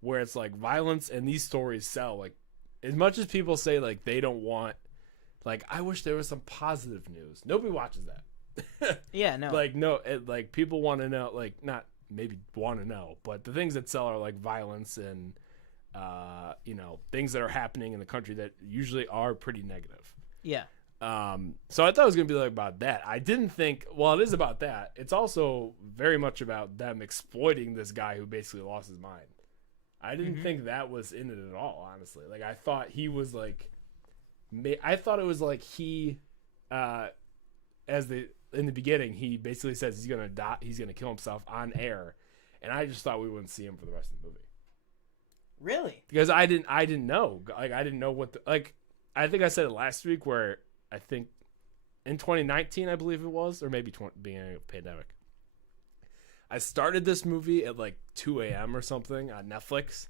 where it's like violence and these stories sell. Like, as much as people say like they don't want, like, I wish there was some positive news. Nobody watches that. Yeah, no. Like, no, like people want to know, like, not maybe want to know, but the things that sell are like violence and things that are happening in the country that usually are pretty negative. Yeah. So I thought it was going to be like about that. I didn't think, well, it is about that. It's also very much about them exploiting this guy who basically lost his mind. I didn't think that was in it at all, honestly. Like, I thought he was like, I thought it was like he, in the beginning, he basically says he's going to die, he's going to kill himself on air. And I just thought we wouldn't see him for the rest of the movie. Really? Because I didn't know. Like, I didn't know what I think I said it last week where I think in 2019, I believe it was, or maybe beginning of the pandemic, I started this movie at like 2 a.m. or something on Netflix,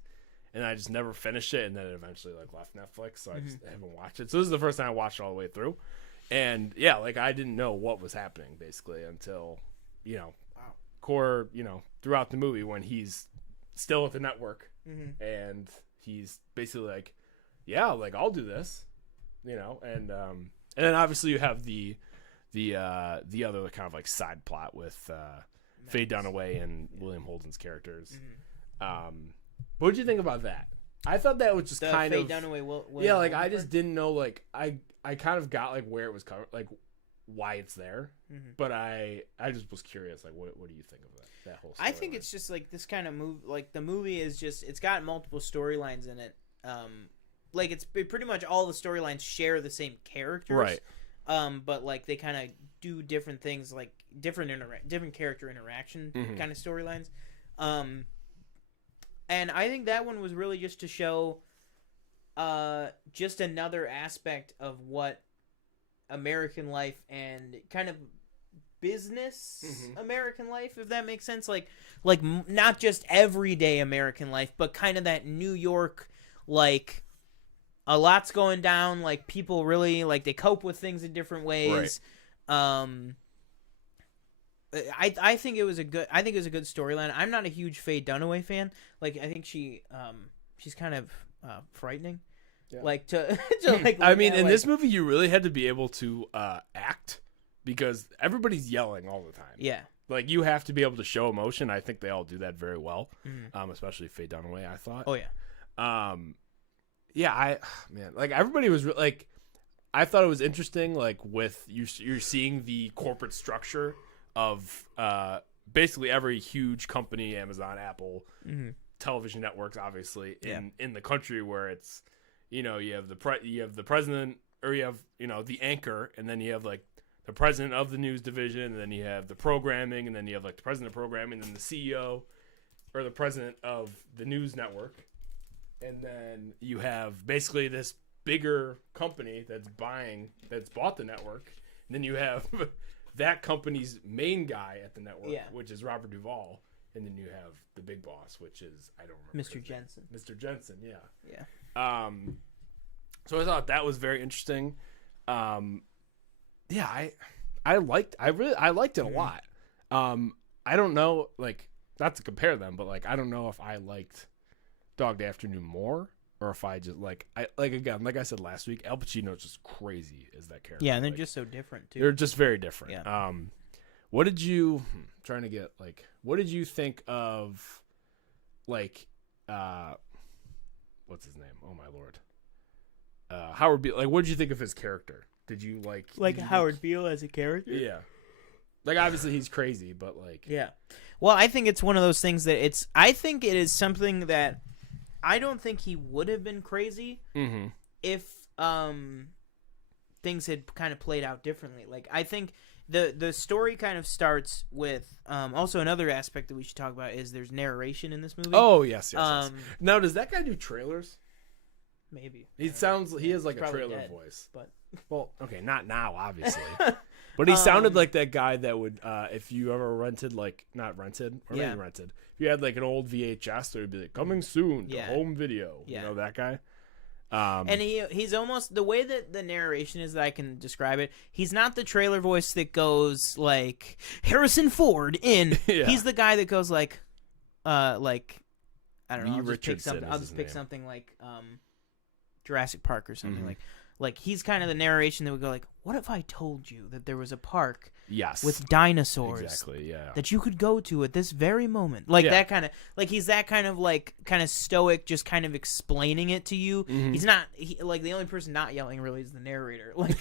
and I just never finished it, and then it eventually like left Netflix, so I just haven't watched it. So this is the first time I watched it all the way through, and yeah, like I didn't know what was happening basically until throughout the movie when he's still at the network, and he's basically like, yeah, like I'll do this, and then obviously you have the other kind of like side plot with Faye Dunaway and William Holden's characters. What did you think about that? I thought that was just Faye Dunaway, like I just didn't know, like I kind of got like where it was coming, like why it's there, but I just was curious. Like, what do you think of that whole story? I think it's just like this kind of move. Like the movie is just it's got multiple storylines in it. Like it's pretty much all the storylines share the same characters, right? But like they kind of do different things, like different character interaction kind of storylines. And I think that one was really just to show, just another aspect of what American life and kind of business American life, if that makes sense. Like not just everyday American life, but kind of that New York, like a lot's going down. Like people really like they cope with things in different ways. Right. I think it was a good storyline. I'm not a huge Faye Dunaway fan. Like I think she's kind of frightening. Yeah. Like to like. I mean, in this movie, you really had to be able to act because everybody's yelling all the time. Yeah. Like you have to be able to show emotion. I think they all do that very well, especially Faye Dunaway. I thought. Oh yeah. Yeah. Like everybody was like, I thought it was interesting. Like with you're seeing the corporate structure of basically every huge company, Amazon, Apple, television networks, obviously in the country where it's. You know, you have the president, or you have the anchor, and then you have like the president of the news division, and then you have the programming, and then you have like the president of programming, and then the CEO, or the president of the news network, and then you have basically this bigger company that's bought the network, and then you have that company's main guy at the network, which is Robert Duvall, and then you have the big boss, which is I don't remember Mr. Jensen. Mr. Jensen, yeah. Yeah. So I thought that was very interesting. Yeah, I liked it a lot. I don't know, like, not to compare them, but like I don't know if I liked Dog Day Afternoon more, or if I just like I said last week, Al Pacino's just crazy as that character. Yeah, and they're just so different too. They're just very different. Yeah. What did you what did you think of like what's his name? Oh my lord. Howard Beale. Like, what did you think of his character? Did you like Howard Beale as a character? Yeah. Like, obviously he's crazy, but like. Yeah. Well, I think it's one of those things that I think it is something that I don't think he would have been crazy if things had kind of played out differently. Like, I think the story kind of starts with also another aspect that we should talk about is there's narration in this movie. Oh yes. Now, does that guy do trailers? Maybe. He has like a trailer dead, voice. But well, okay, not now, obviously. But he sounded like that guy that would, if you ever rented, like not rented or maybe rented, if you had like an old VHS, there would be like coming soon to home video. Yeah. You know that guy. And he's almost the way that the narration is that I can describe it. He's not the trailer voice that goes like Harrison Ford in. Yeah. He's the guy that goes like I don't know. I'll just pick something like Jurassic Park or something like he's kind of the narration that would go like, what if I told you that there was a park with dinosaurs that you could go to at this very moment, like that kind of, like he's that kind of stoic, just kind of explaining it to you. He's not like the only person not yelling really is the narrator. Like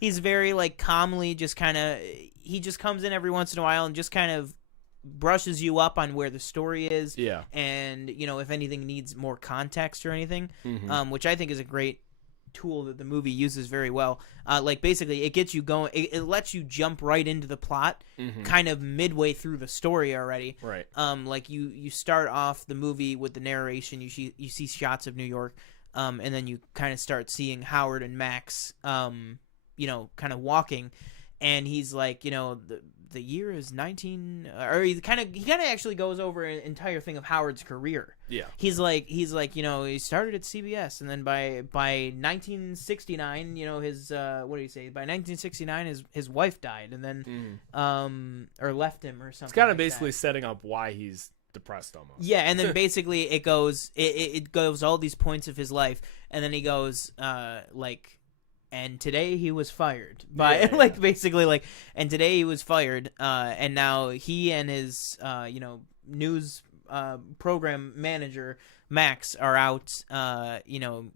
he's very like calmly just kind of, he just comes in every once in a while and just kind of brushes you up on where the story is, and if anything needs more context or anything, which I think is a great tool that the movie uses very well. Like basically it gets you going, it lets you jump right into the plot kind of midway through the story already, right? Like you start off the movie with the narration, you see shots of New York, and then you kind of start seeing Howard and Max kind of walking, and he's like, the year is 19, or he kind of actually goes over an entire thing of Howard's career. Yeah. He's like, he started at CBS, and then by 1969, his what do you say? By 1969, his wife died, and then or left him or something. It's kind of basically setting up why he's depressed almost. Yeah, and then basically it goes all these points of his life, and then he goes and today he was fired by basically and today he was fired, and now he and his news program manager Max are out,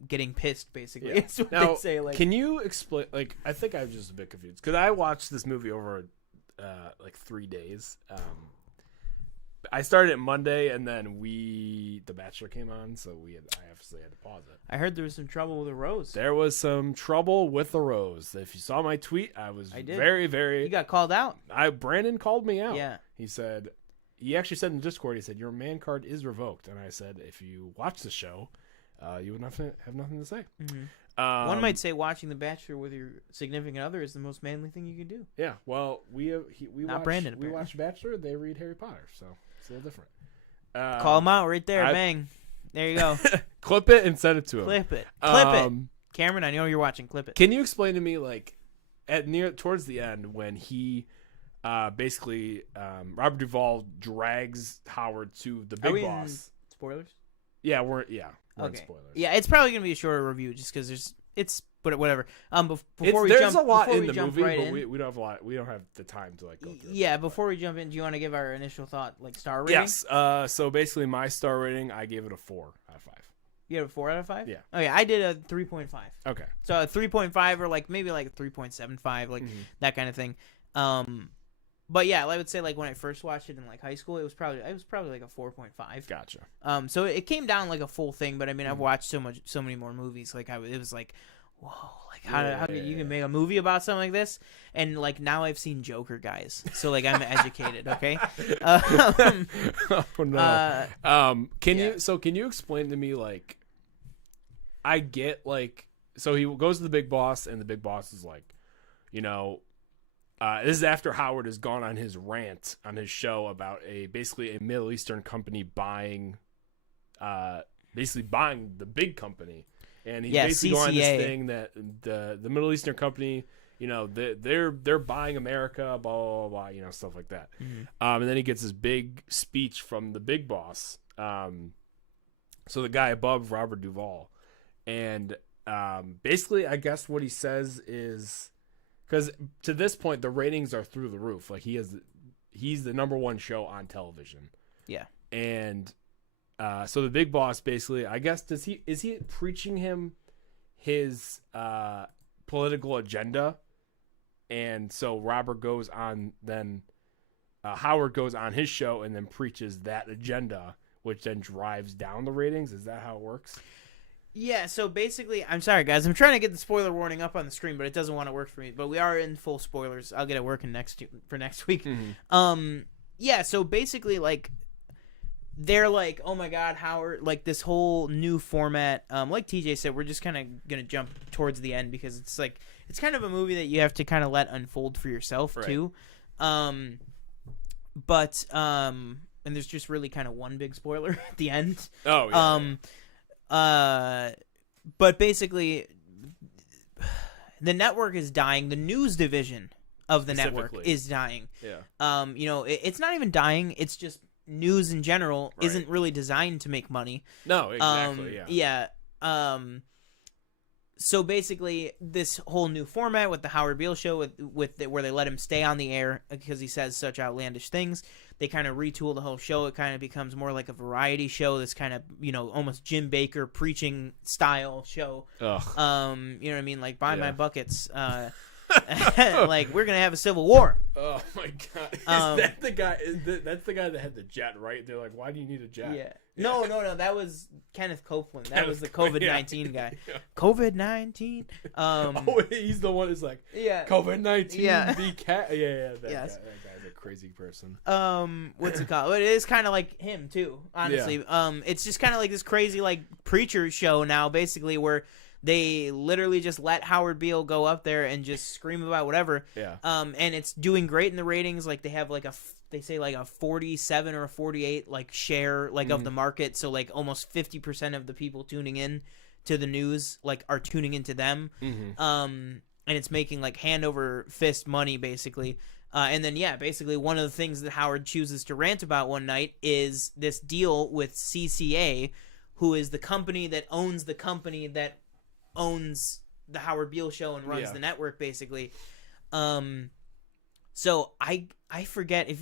getting pissed, basically. Yeah. That's what Now, they say. Like, can you explain? Like, I think I'm just a bit confused because I watched this movie over 3 days. I started it Monday, and then The Bachelor came on, so I obviously had to pause it. I heard there was some trouble with a rose. There was some trouble with the rose. If you saw my tweet, I did. Very, very. You got called out. Brandon called me out. Yeah. He actually said in Discord, he said, your man card is revoked. And I said, if you watch the show, you would have nothing to say. Mm-hmm. One might say watching The Bachelor with your significant other is the most manly thing you can do. Yeah, well, we Brandon, we watch Bachelor. They read Harry Potter, so it's a little different. Call him out right there. Bang. There you go. Clip it and send it to him. Clip it. It. Cameron, I know you're watching. Clip it. Can you explain to me, like, towards the end when he... basically, Robert Duvall drags Howard to the big boss. Spoilers? Yeah, we're in spoilers. Yeah, it's probably gonna be a shorter review just because but whatever. There's a lot in the movie, but we don't have a lot. We don't have the time to like go through. Yeah, before we jump in, do you want to give our initial thought, like star rating? Yes. So basically, my star rating, I gave it a 4 out of 5. You have a 4 out of 5? Yeah. Oh yeah, I did a 3.5. Okay. So a 3.5 or maybe a 3.75, that kind of thing. But yeah, I would say like when I first watched it in like high school, it was probably like a 4.5. Gotcha. So it came down like a full thing, but I mean, I've watched so many more movies. Like it was like, whoa, like how could you can make a movie about something like this? And like now I've seen Joker, guys. So like I'm educated, okay? Oh no. Can you explain to me, like, I get, like, so he goes to the big boss and the big boss is like, this is after Howard has gone on his rant on his show about basically a Middle Eastern company buying the big company, and he's basically going on this thing that the Middle Eastern company, they're buying America, blah blah blah, stuff like that. Mm-hmm. And then he gets this big speech from the big boss, so the guy above Robert Duvall, and basically I guess what he says is. Because to this point, the ratings are through the roof. Like he's the number one show on television. Yeah. And so the big boss basically, I guess, is he preaching him his political agenda? And so Howard goes on his show and then preaches that agenda, which then drives down the ratings. Is that how it works? Yeah, so basically, I'm sorry, guys. I'm trying to get the spoiler warning up on the screen, but it doesn't want to work for me. But we are in full spoilers. I'll get it working for next week. Mm-hmm. Yeah, so basically, like, they're like, oh my God, Howard, like this whole new format. Like TJ said, we're just kind of going to jump towards the end because it's like, it's kind of a movie that you have to kind of let unfold for yourself, right. Too. And there's just really kind of one big spoiler at the end. Oh, yeah. But basically, the network is dying. The news division of the network is dying. Yeah. It's not even dying. It's just news in general isn't really designed to make money. No, exactly. Yeah. So basically, this whole new format with the Howard Beale show, where they let him stay on the air because he says such outlandish things. They kind of retool the whole show. It kind of becomes more like a variety show. This kind of, almost Jim Baker preaching style show. Ugh. You know what I mean? Like, buy my buckets. Like, we're gonna have a civil war. Oh my God! Is that the guy? That's the guy that had the jet, right? They're like, why do you need a jet? Yeah. No. That was Kenneth Copeland. That was the COVID-19 guy. Yeah. COVID-19. He's the one who's like, COVID-19. Yeah. The cat. Yeah. That guy's a crazy person. What's it called? It is kind of like him too. Honestly. Yeah. It's just kind of like this crazy like preacher show now, basically, where they literally just let Howard Beale go up there and just scream about whatever. Yeah. And it's doing great in the ratings. Like they have they say like a 47 or a 48 like share like of the market. So like almost 50% of the people tuning in to the news like are tuning into them. Mm-hmm. And it's making like hand over fist money basically. And then basically one of the things that Howard chooses to rant about one night is this deal with CCA, who is the company that owns the So I forget if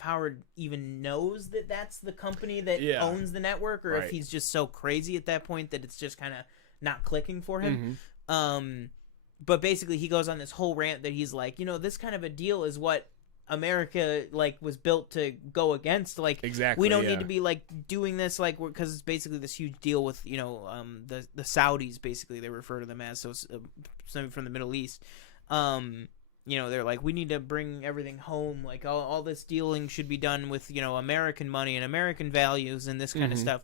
Howard even knows that that's the company that owns the network, or if he's just so crazy at that point that it's just kind of not clicking for him. But basically he goes on this whole rant that he's like, this kind of a deal is what America was built to go against. Exactly, we don't need to be doing this because it's basically this huge deal with the Saudis. Basically they refer to them as, so something from the Middle East. They're like, we need to bring everything home. All this dealing should be done with American money and American values and this kind of stuff.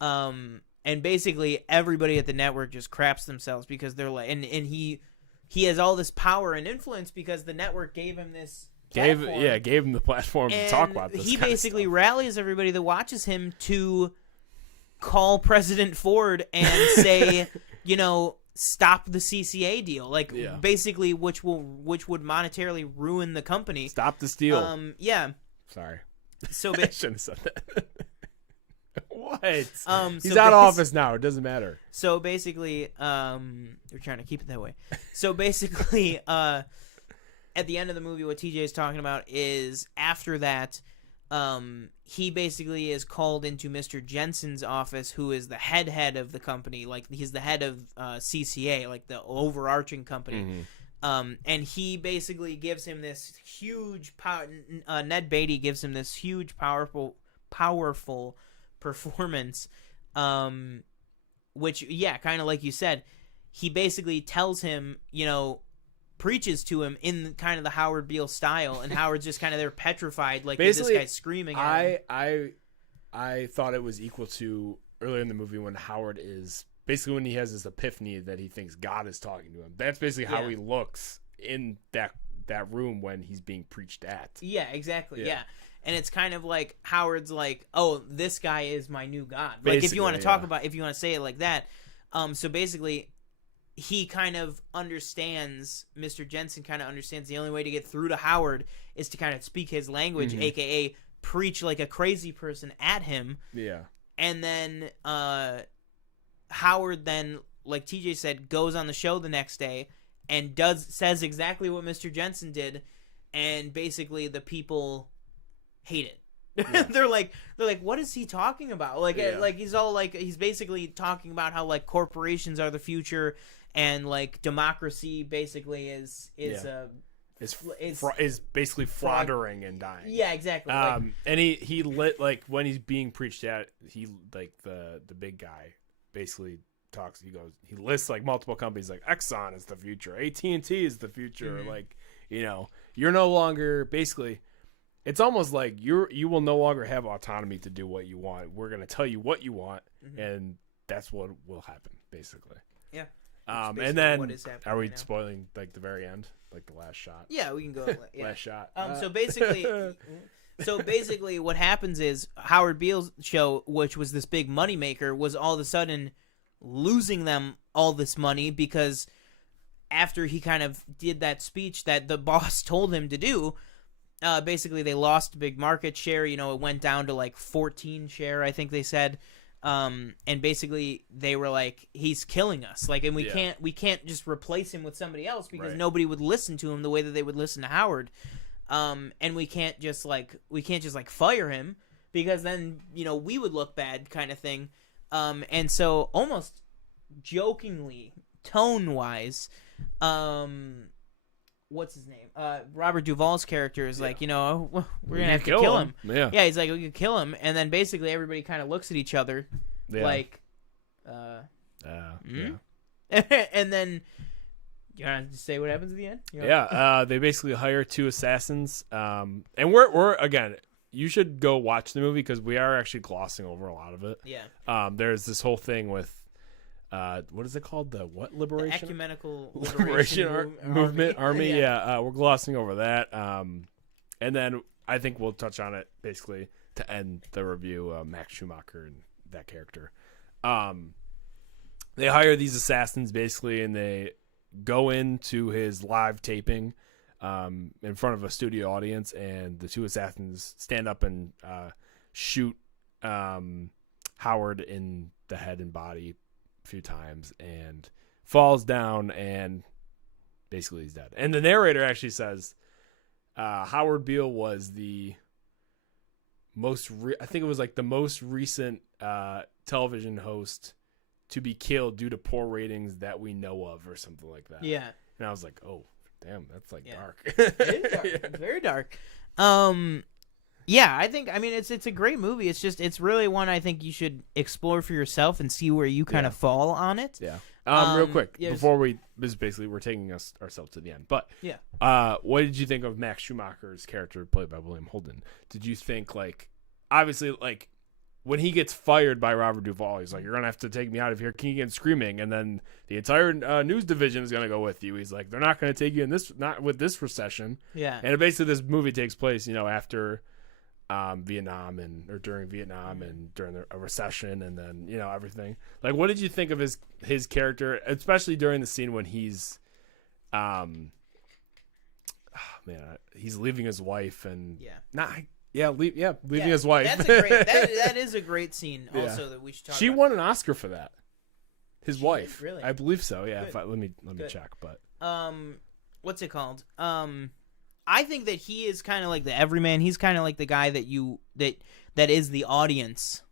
And basically everybody at the network just craps themselves because they're like, and he has all this power and influence because the network gave him this platform. Gave him the platform to talk about this. He basically rallies everybody that watches him to call President Ford and say, stop the CCA deal, basically, which would monetarily ruin the company. Stop the steal. Sorry. So I shouldn't have said that. What? He's so out of office now. It doesn't matter. So basically, we're trying to keep it that way. So basically, at the end of the movie, what TJ is talking about is after that, he basically is called into Mr. Jensen's office, who is the head of the company. He's the head of CCA, the overarching company. And he basically gives him this huge power. Ned Beatty gives him this huge, powerful performance, which, kind of like you said, he basically tells him, preaches to him in kind of the Howard Beale style, and Howard's just kind of there petrified, basically, this guy's screaming at him. I thought it was equal to earlier in the movie when Howard is basically, when he has this epiphany that he thinks God is talking to him. That's basically how he looks in that room when he's being preached at. Yeah, exactly. Yeah. And it's kind of like Howard's like, oh, this guy is my new God. If you want to talk about, if you want to say it like that. So basically, he kind of understands, Mr. Jensen kind of understands the only way to get through to Howard is to kind of speak his language, a.k.a. preach like a crazy person at him. Yeah. And then Howard then, like TJ said, goes on the show the next day and says exactly what Mr. Jensen did, and basically the people hate it. Yeah. they're like, what is he talking about? He's basically talking about how corporations are the future, and democracy basically is basically floundering and dying. Yeah, exactly. And he lit when he's being preached at, he the big guy basically talks. He lists multiple companies, Exxon is the future, AT&T is the future. You're no longer basically. It's almost like you will no longer have autonomy to do what you want. We're going to tell you what you want, and that's what will happen, basically. Yeah. And then, are we spoiling the very end, the last shot? Yeah, we can go. Yeah. Last shot. So basically, what happens is Howard Beale's show, which was this big moneymaker, was all of a sudden losing them all this money because after he kind of did that speech that the boss told him to do. Basically, they lost big market share. It went down to 14 share, I think they said. And basically, they were like, "He's killing us." And we can't just replace him with somebody else because nobody would listen to him the way that they would listen to Howard. And we can't just fire him because then we would look bad, kind of thing. And so almost jokingly, tone wise, what's his name? Robert Duvall's character is we're gonna have to kill him. Yeah, he's like, we could kill him, and then basically everybody kind of looks at each other, and then you want to say what happens at the end? They basically hire two assassins, and we're again. You should go watch the movie because we are actually glossing over a lot of it. Yeah. There's this whole thing with. What is it called? The what liberation? The Ecumenical Liberation Movement Army. Yeah, we're glossing over that. And then I think we'll touch on it basically to end the review. Max Schumacher and that character. They hire these assassins basically, and they go into his live taping in front of a studio audience, and the two assassins stand up and shoot Howard in the head and body a few times, and falls down, and basically he's dead. And the narrator actually says, Howard Beale was the I think it was like the most recent television host to be killed due to poor ratings that we know of, or something like that. Yeah. And I was like, oh, damn, that's like dark. It is dark. It's very dark. Yeah, I mean, it's a great movie. It's really one I think you should explore for yourself and see where you kind of fall on it. Yeah. Real quick, before this is basically, we're taking ourselves to the end. But what did you think of Max Schumacher's character played by William Holden? Did you think, like, obviously, like, when he gets fired by Robert Duvall, he's like, "You're gonna have to take me out of here, kicking and screaming," and then the entire news division is gonna go with you. He's like, "They're not gonna take you in this, not with this recession." Yeah. And basically, this movie takes place, after Vietnam or during Vietnam and during a recession, and then everything. Like, what did you think of his character, especially during the scene when he's, he's leaving his wife and leaving his wife. That's a great. That is a great scene. Also, that we should talk. She about. won an Oscar for that. His wife, did? Really? I believe so. Yeah. Let me check. But what's it called? I think that he is kind of like the everyman. He's kind of like the guy that is the audience.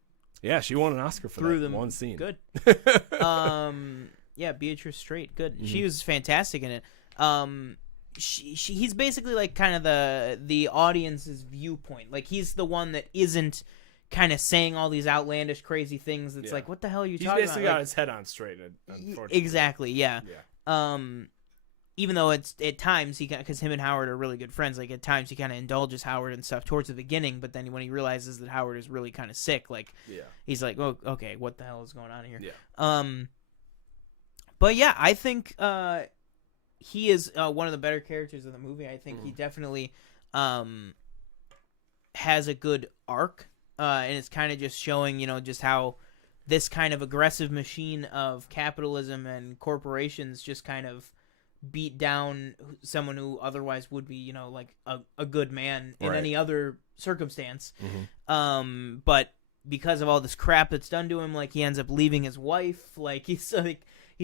Yeah, she won an Oscar for that one scene. Good. Yeah, Beatrice Straight. Good. Mm-hmm. She was fantastic in it. He's basically like kind of the audience's viewpoint. Like, he's the one that isn't kind of saying all these outlandish, crazy things. It's like, what the hell are you talking about? He's basically got his head on straight. Unfortunately, exactly. Yeah. Even though it's at times because him and Howard are really good friends. Like, at times he kind of indulges Howard and stuff towards the beginning, but then when he realizes that Howard is really kind of sick, like, he's like, oh, okay, what the hell is going on here? Yeah. But yeah, I think he is one of the better characters in the movie. I think he definitely has a good arc, and it's kind of just showing, just how this kind of aggressive machine of capitalism and corporations just kind of beat down someone who otherwise would be, like a good man in any other circumstance. Mm-hmm. But because of all this crap that's done to him, like, he ends up leaving his wife. Like, he's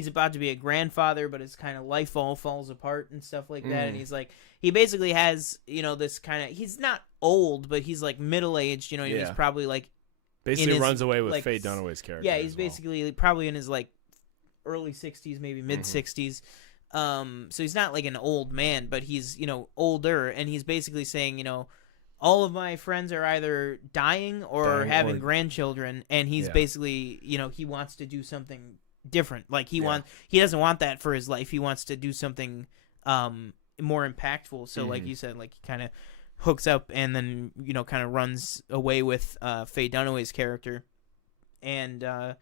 about to be a grandfather, but his kind of life all falls apart and stuff like that. And he's like, he basically has, this kind of, he's not old, but he's like middle-aged, he's probably like, basically runs away with Faye Dunaway's character. Yeah, he's basically probably in his like early 60s, maybe mid 60s. So he's not like an old man, but he's, older, and he's basically saying, all of my friends are either dying or having grandchildren, and he's basically, he wants to do something different. Like, he doesn't want that for his life. He wants to do something more impactful. So like you said, like, he kind of hooks up and then, kind of runs away with Faye Dunaway's character, and and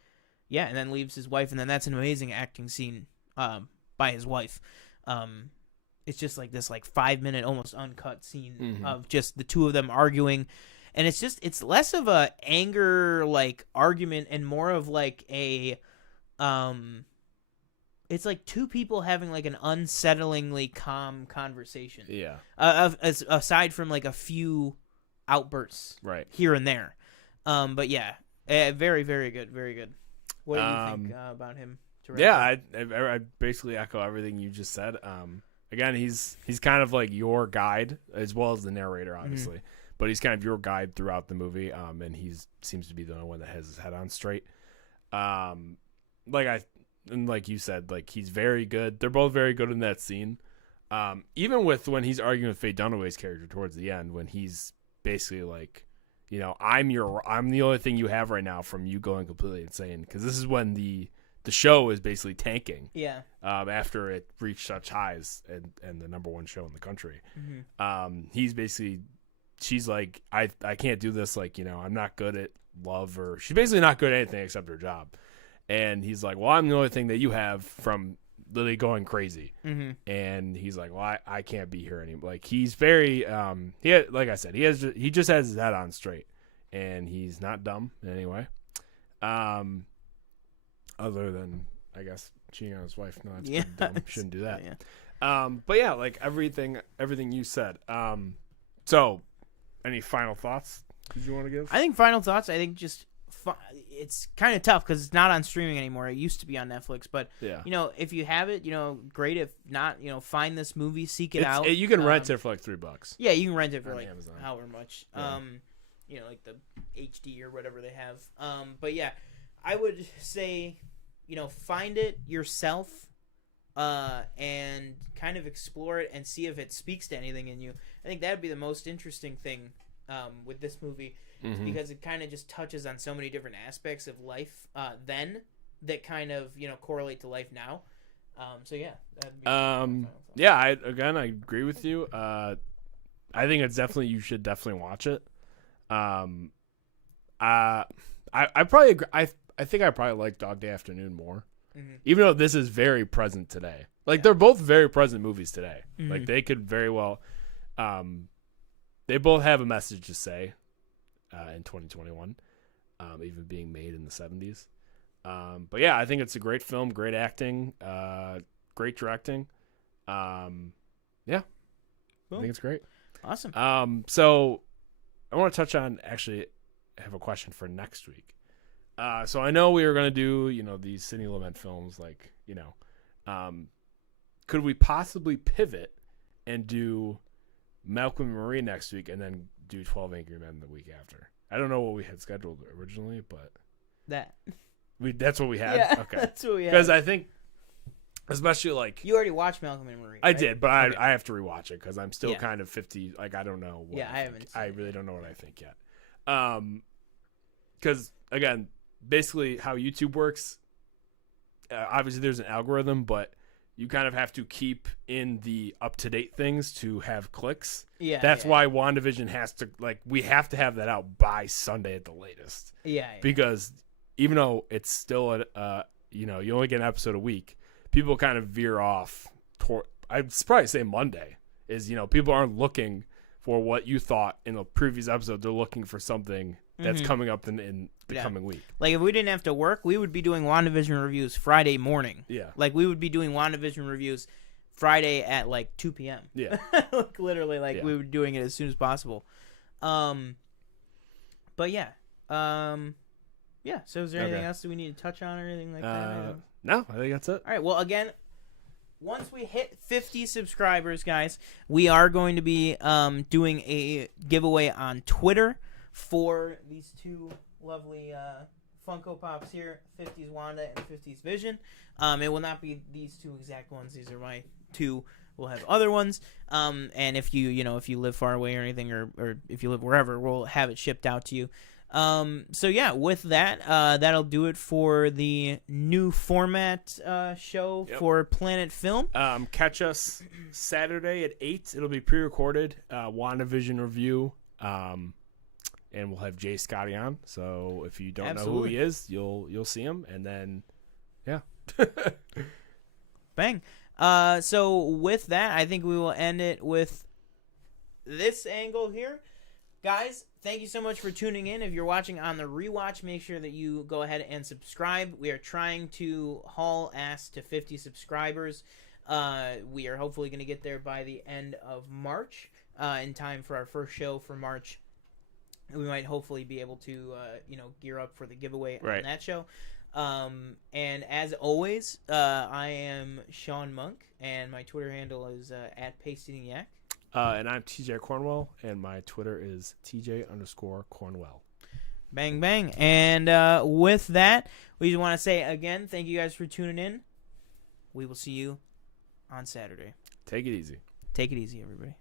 then leaves his wife, and then that's an amazing acting scene by his wife. It's just like this 5-minute almost uncut scene of just the two of them arguing, and it's less of a anger like argument and more of like a it's like two people having like an unsettlingly calm conversation. Yeah. Aside from like a few outbursts here and there. But yeah, very, very good. Very good. What do you think about him? Yeah, I basically echo everything you just said. Again, he's kind of like your guide as well as the narrator, obviously, but he's kind of your guide throughout the movie. And he seems to be the only one that has his head on straight. Like you said, like, he's very good. They're both very good in that scene. Even with when he's arguing with Faye Dunaway's character towards the end, when he's basically like, I'm the only thing you have right now from you going completely insane, because this is when the show is basically tanking. Yeah. After it reached such highs and the number one show in the country. She's like, I can't do this. Like, I'm not good at love, or she's basically not good at anything except her job. And he's like, well, I'm the only thing that you have from literally going crazy. And he's like, well, I can't be here anymore. Like, he's very, like I said, he just has his head on straight, and he's not dumb in any way. Other than, I guess, cheating on his wife. No, that's pretty dumb. Shouldn't do that. Yeah. But yeah, like everything you said. So, any final thoughts did you want to give? I think final thoughts. I think just it's kind of tough because it's not on streaming anymore. It used to be on Netflix, but Yeah. if you have it, great. If not, find this movie, seek it out. You can rent it for like $3. Yeah, you can rent it for on like Amazon. however much. Yeah. Like the HD or whatever they have. But yeah, I would say, find it yourself, and kind of explore it and see if it speaks to anything in you. I think that'd be the most interesting thing with this movie, because it kind of just touches on so many different aspects of life then that kind of correlate to life now. So yeah, that'd be yeah. I agree with you. I think it's definitely, you should definitely watch it. I probably agree. I think I probably like Dog Day Afternoon more, even though this is very present today. Like they're both very present movies today. Like they could very well, they both have a message to say in 2021, even being made in the 70s. But yeah, I think it's a great film, great acting, great directing. Yeah, cool. I think it's great. Awesome. So I want to touch on, actually, I have a question for next week. So I know we were going to do, these Sidney Lumet films, like, could we possibly pivot and do Malcolm and Marie next week and then do 12 Angry Men the week after? I don't know what we had scheduled originally, but that's what we had? Yeah, okay. That's what we had. Because I think, especially like, you already watched Malcolm and Marie, I right? did, but okay. I have to rewatch it because I'm still kind of 50. Like, I don't know what I haven't I really don't know what I think yet. Because again, basically how YouTube works, obviously there's an algorithm, but you kind of have to keep in the up-to-date things to have clicks. Yeah. That's why WandaVision has to, like, we have to have that out by Sunday at the latest. Yeah. Because even though it's still you only get an episode a week, people kind of veer off toward, I'd probably say Monday is, people aren't looking for what you thought in a previous episode. They're looking for something that's coming up in the coming week. Like, if we didn't have to work, we would be doing WandaVision reviews Friday morning. Yeah. Like, we would be doing WandaVision reviews Friday at, 2 p.m. Yeah. Like, literally, we were doing it as soon as possible. But, yeah. Yeah, so is there anything else that we need to touch on or anything like that? No, I think that's it. All right, well, again, once we hit 50 subscribers, guys, we are going to be doing a giveaway on Twitter for these two lovely Funko Pops here, 50s Wanda and 50s Vision. It will not be these two exact ones. These are my two. We'll have other ones. And if if you live far away or anything, or if you live wherever, we'll have it shipped out to you. So yeah, with that, that'll do it for the new format show for Planet Film. Catch us Saturday at 8. It'll be pre-recorded WandaVision review. And we'll have Jay Scotty on. So if you don't know who he is, you'll see him. And then, yeah. Bang. So with that, I think we will end it with this angle here. Guys, thank you so much for tuning in. If you're watching on the rewatch, make sure that you go ahead and subscribe. We are trying to haul ass to 50 subscribers. We are hopefully going to get there by the end of March, in time for our first show for March. We might hopefully be able to, gear up for the giveaway on that show. And as always, I am Sean Monk, and my Twitter handle is at @PasteEatingYak. And I'm TJ Cornwell, and my Twitter is TJ_Cornwell. Bang, bang. And with that, we just want to say again, thank you guys for tuning in. We will see you on Saturday. Take it easy. Take it easy, everybody.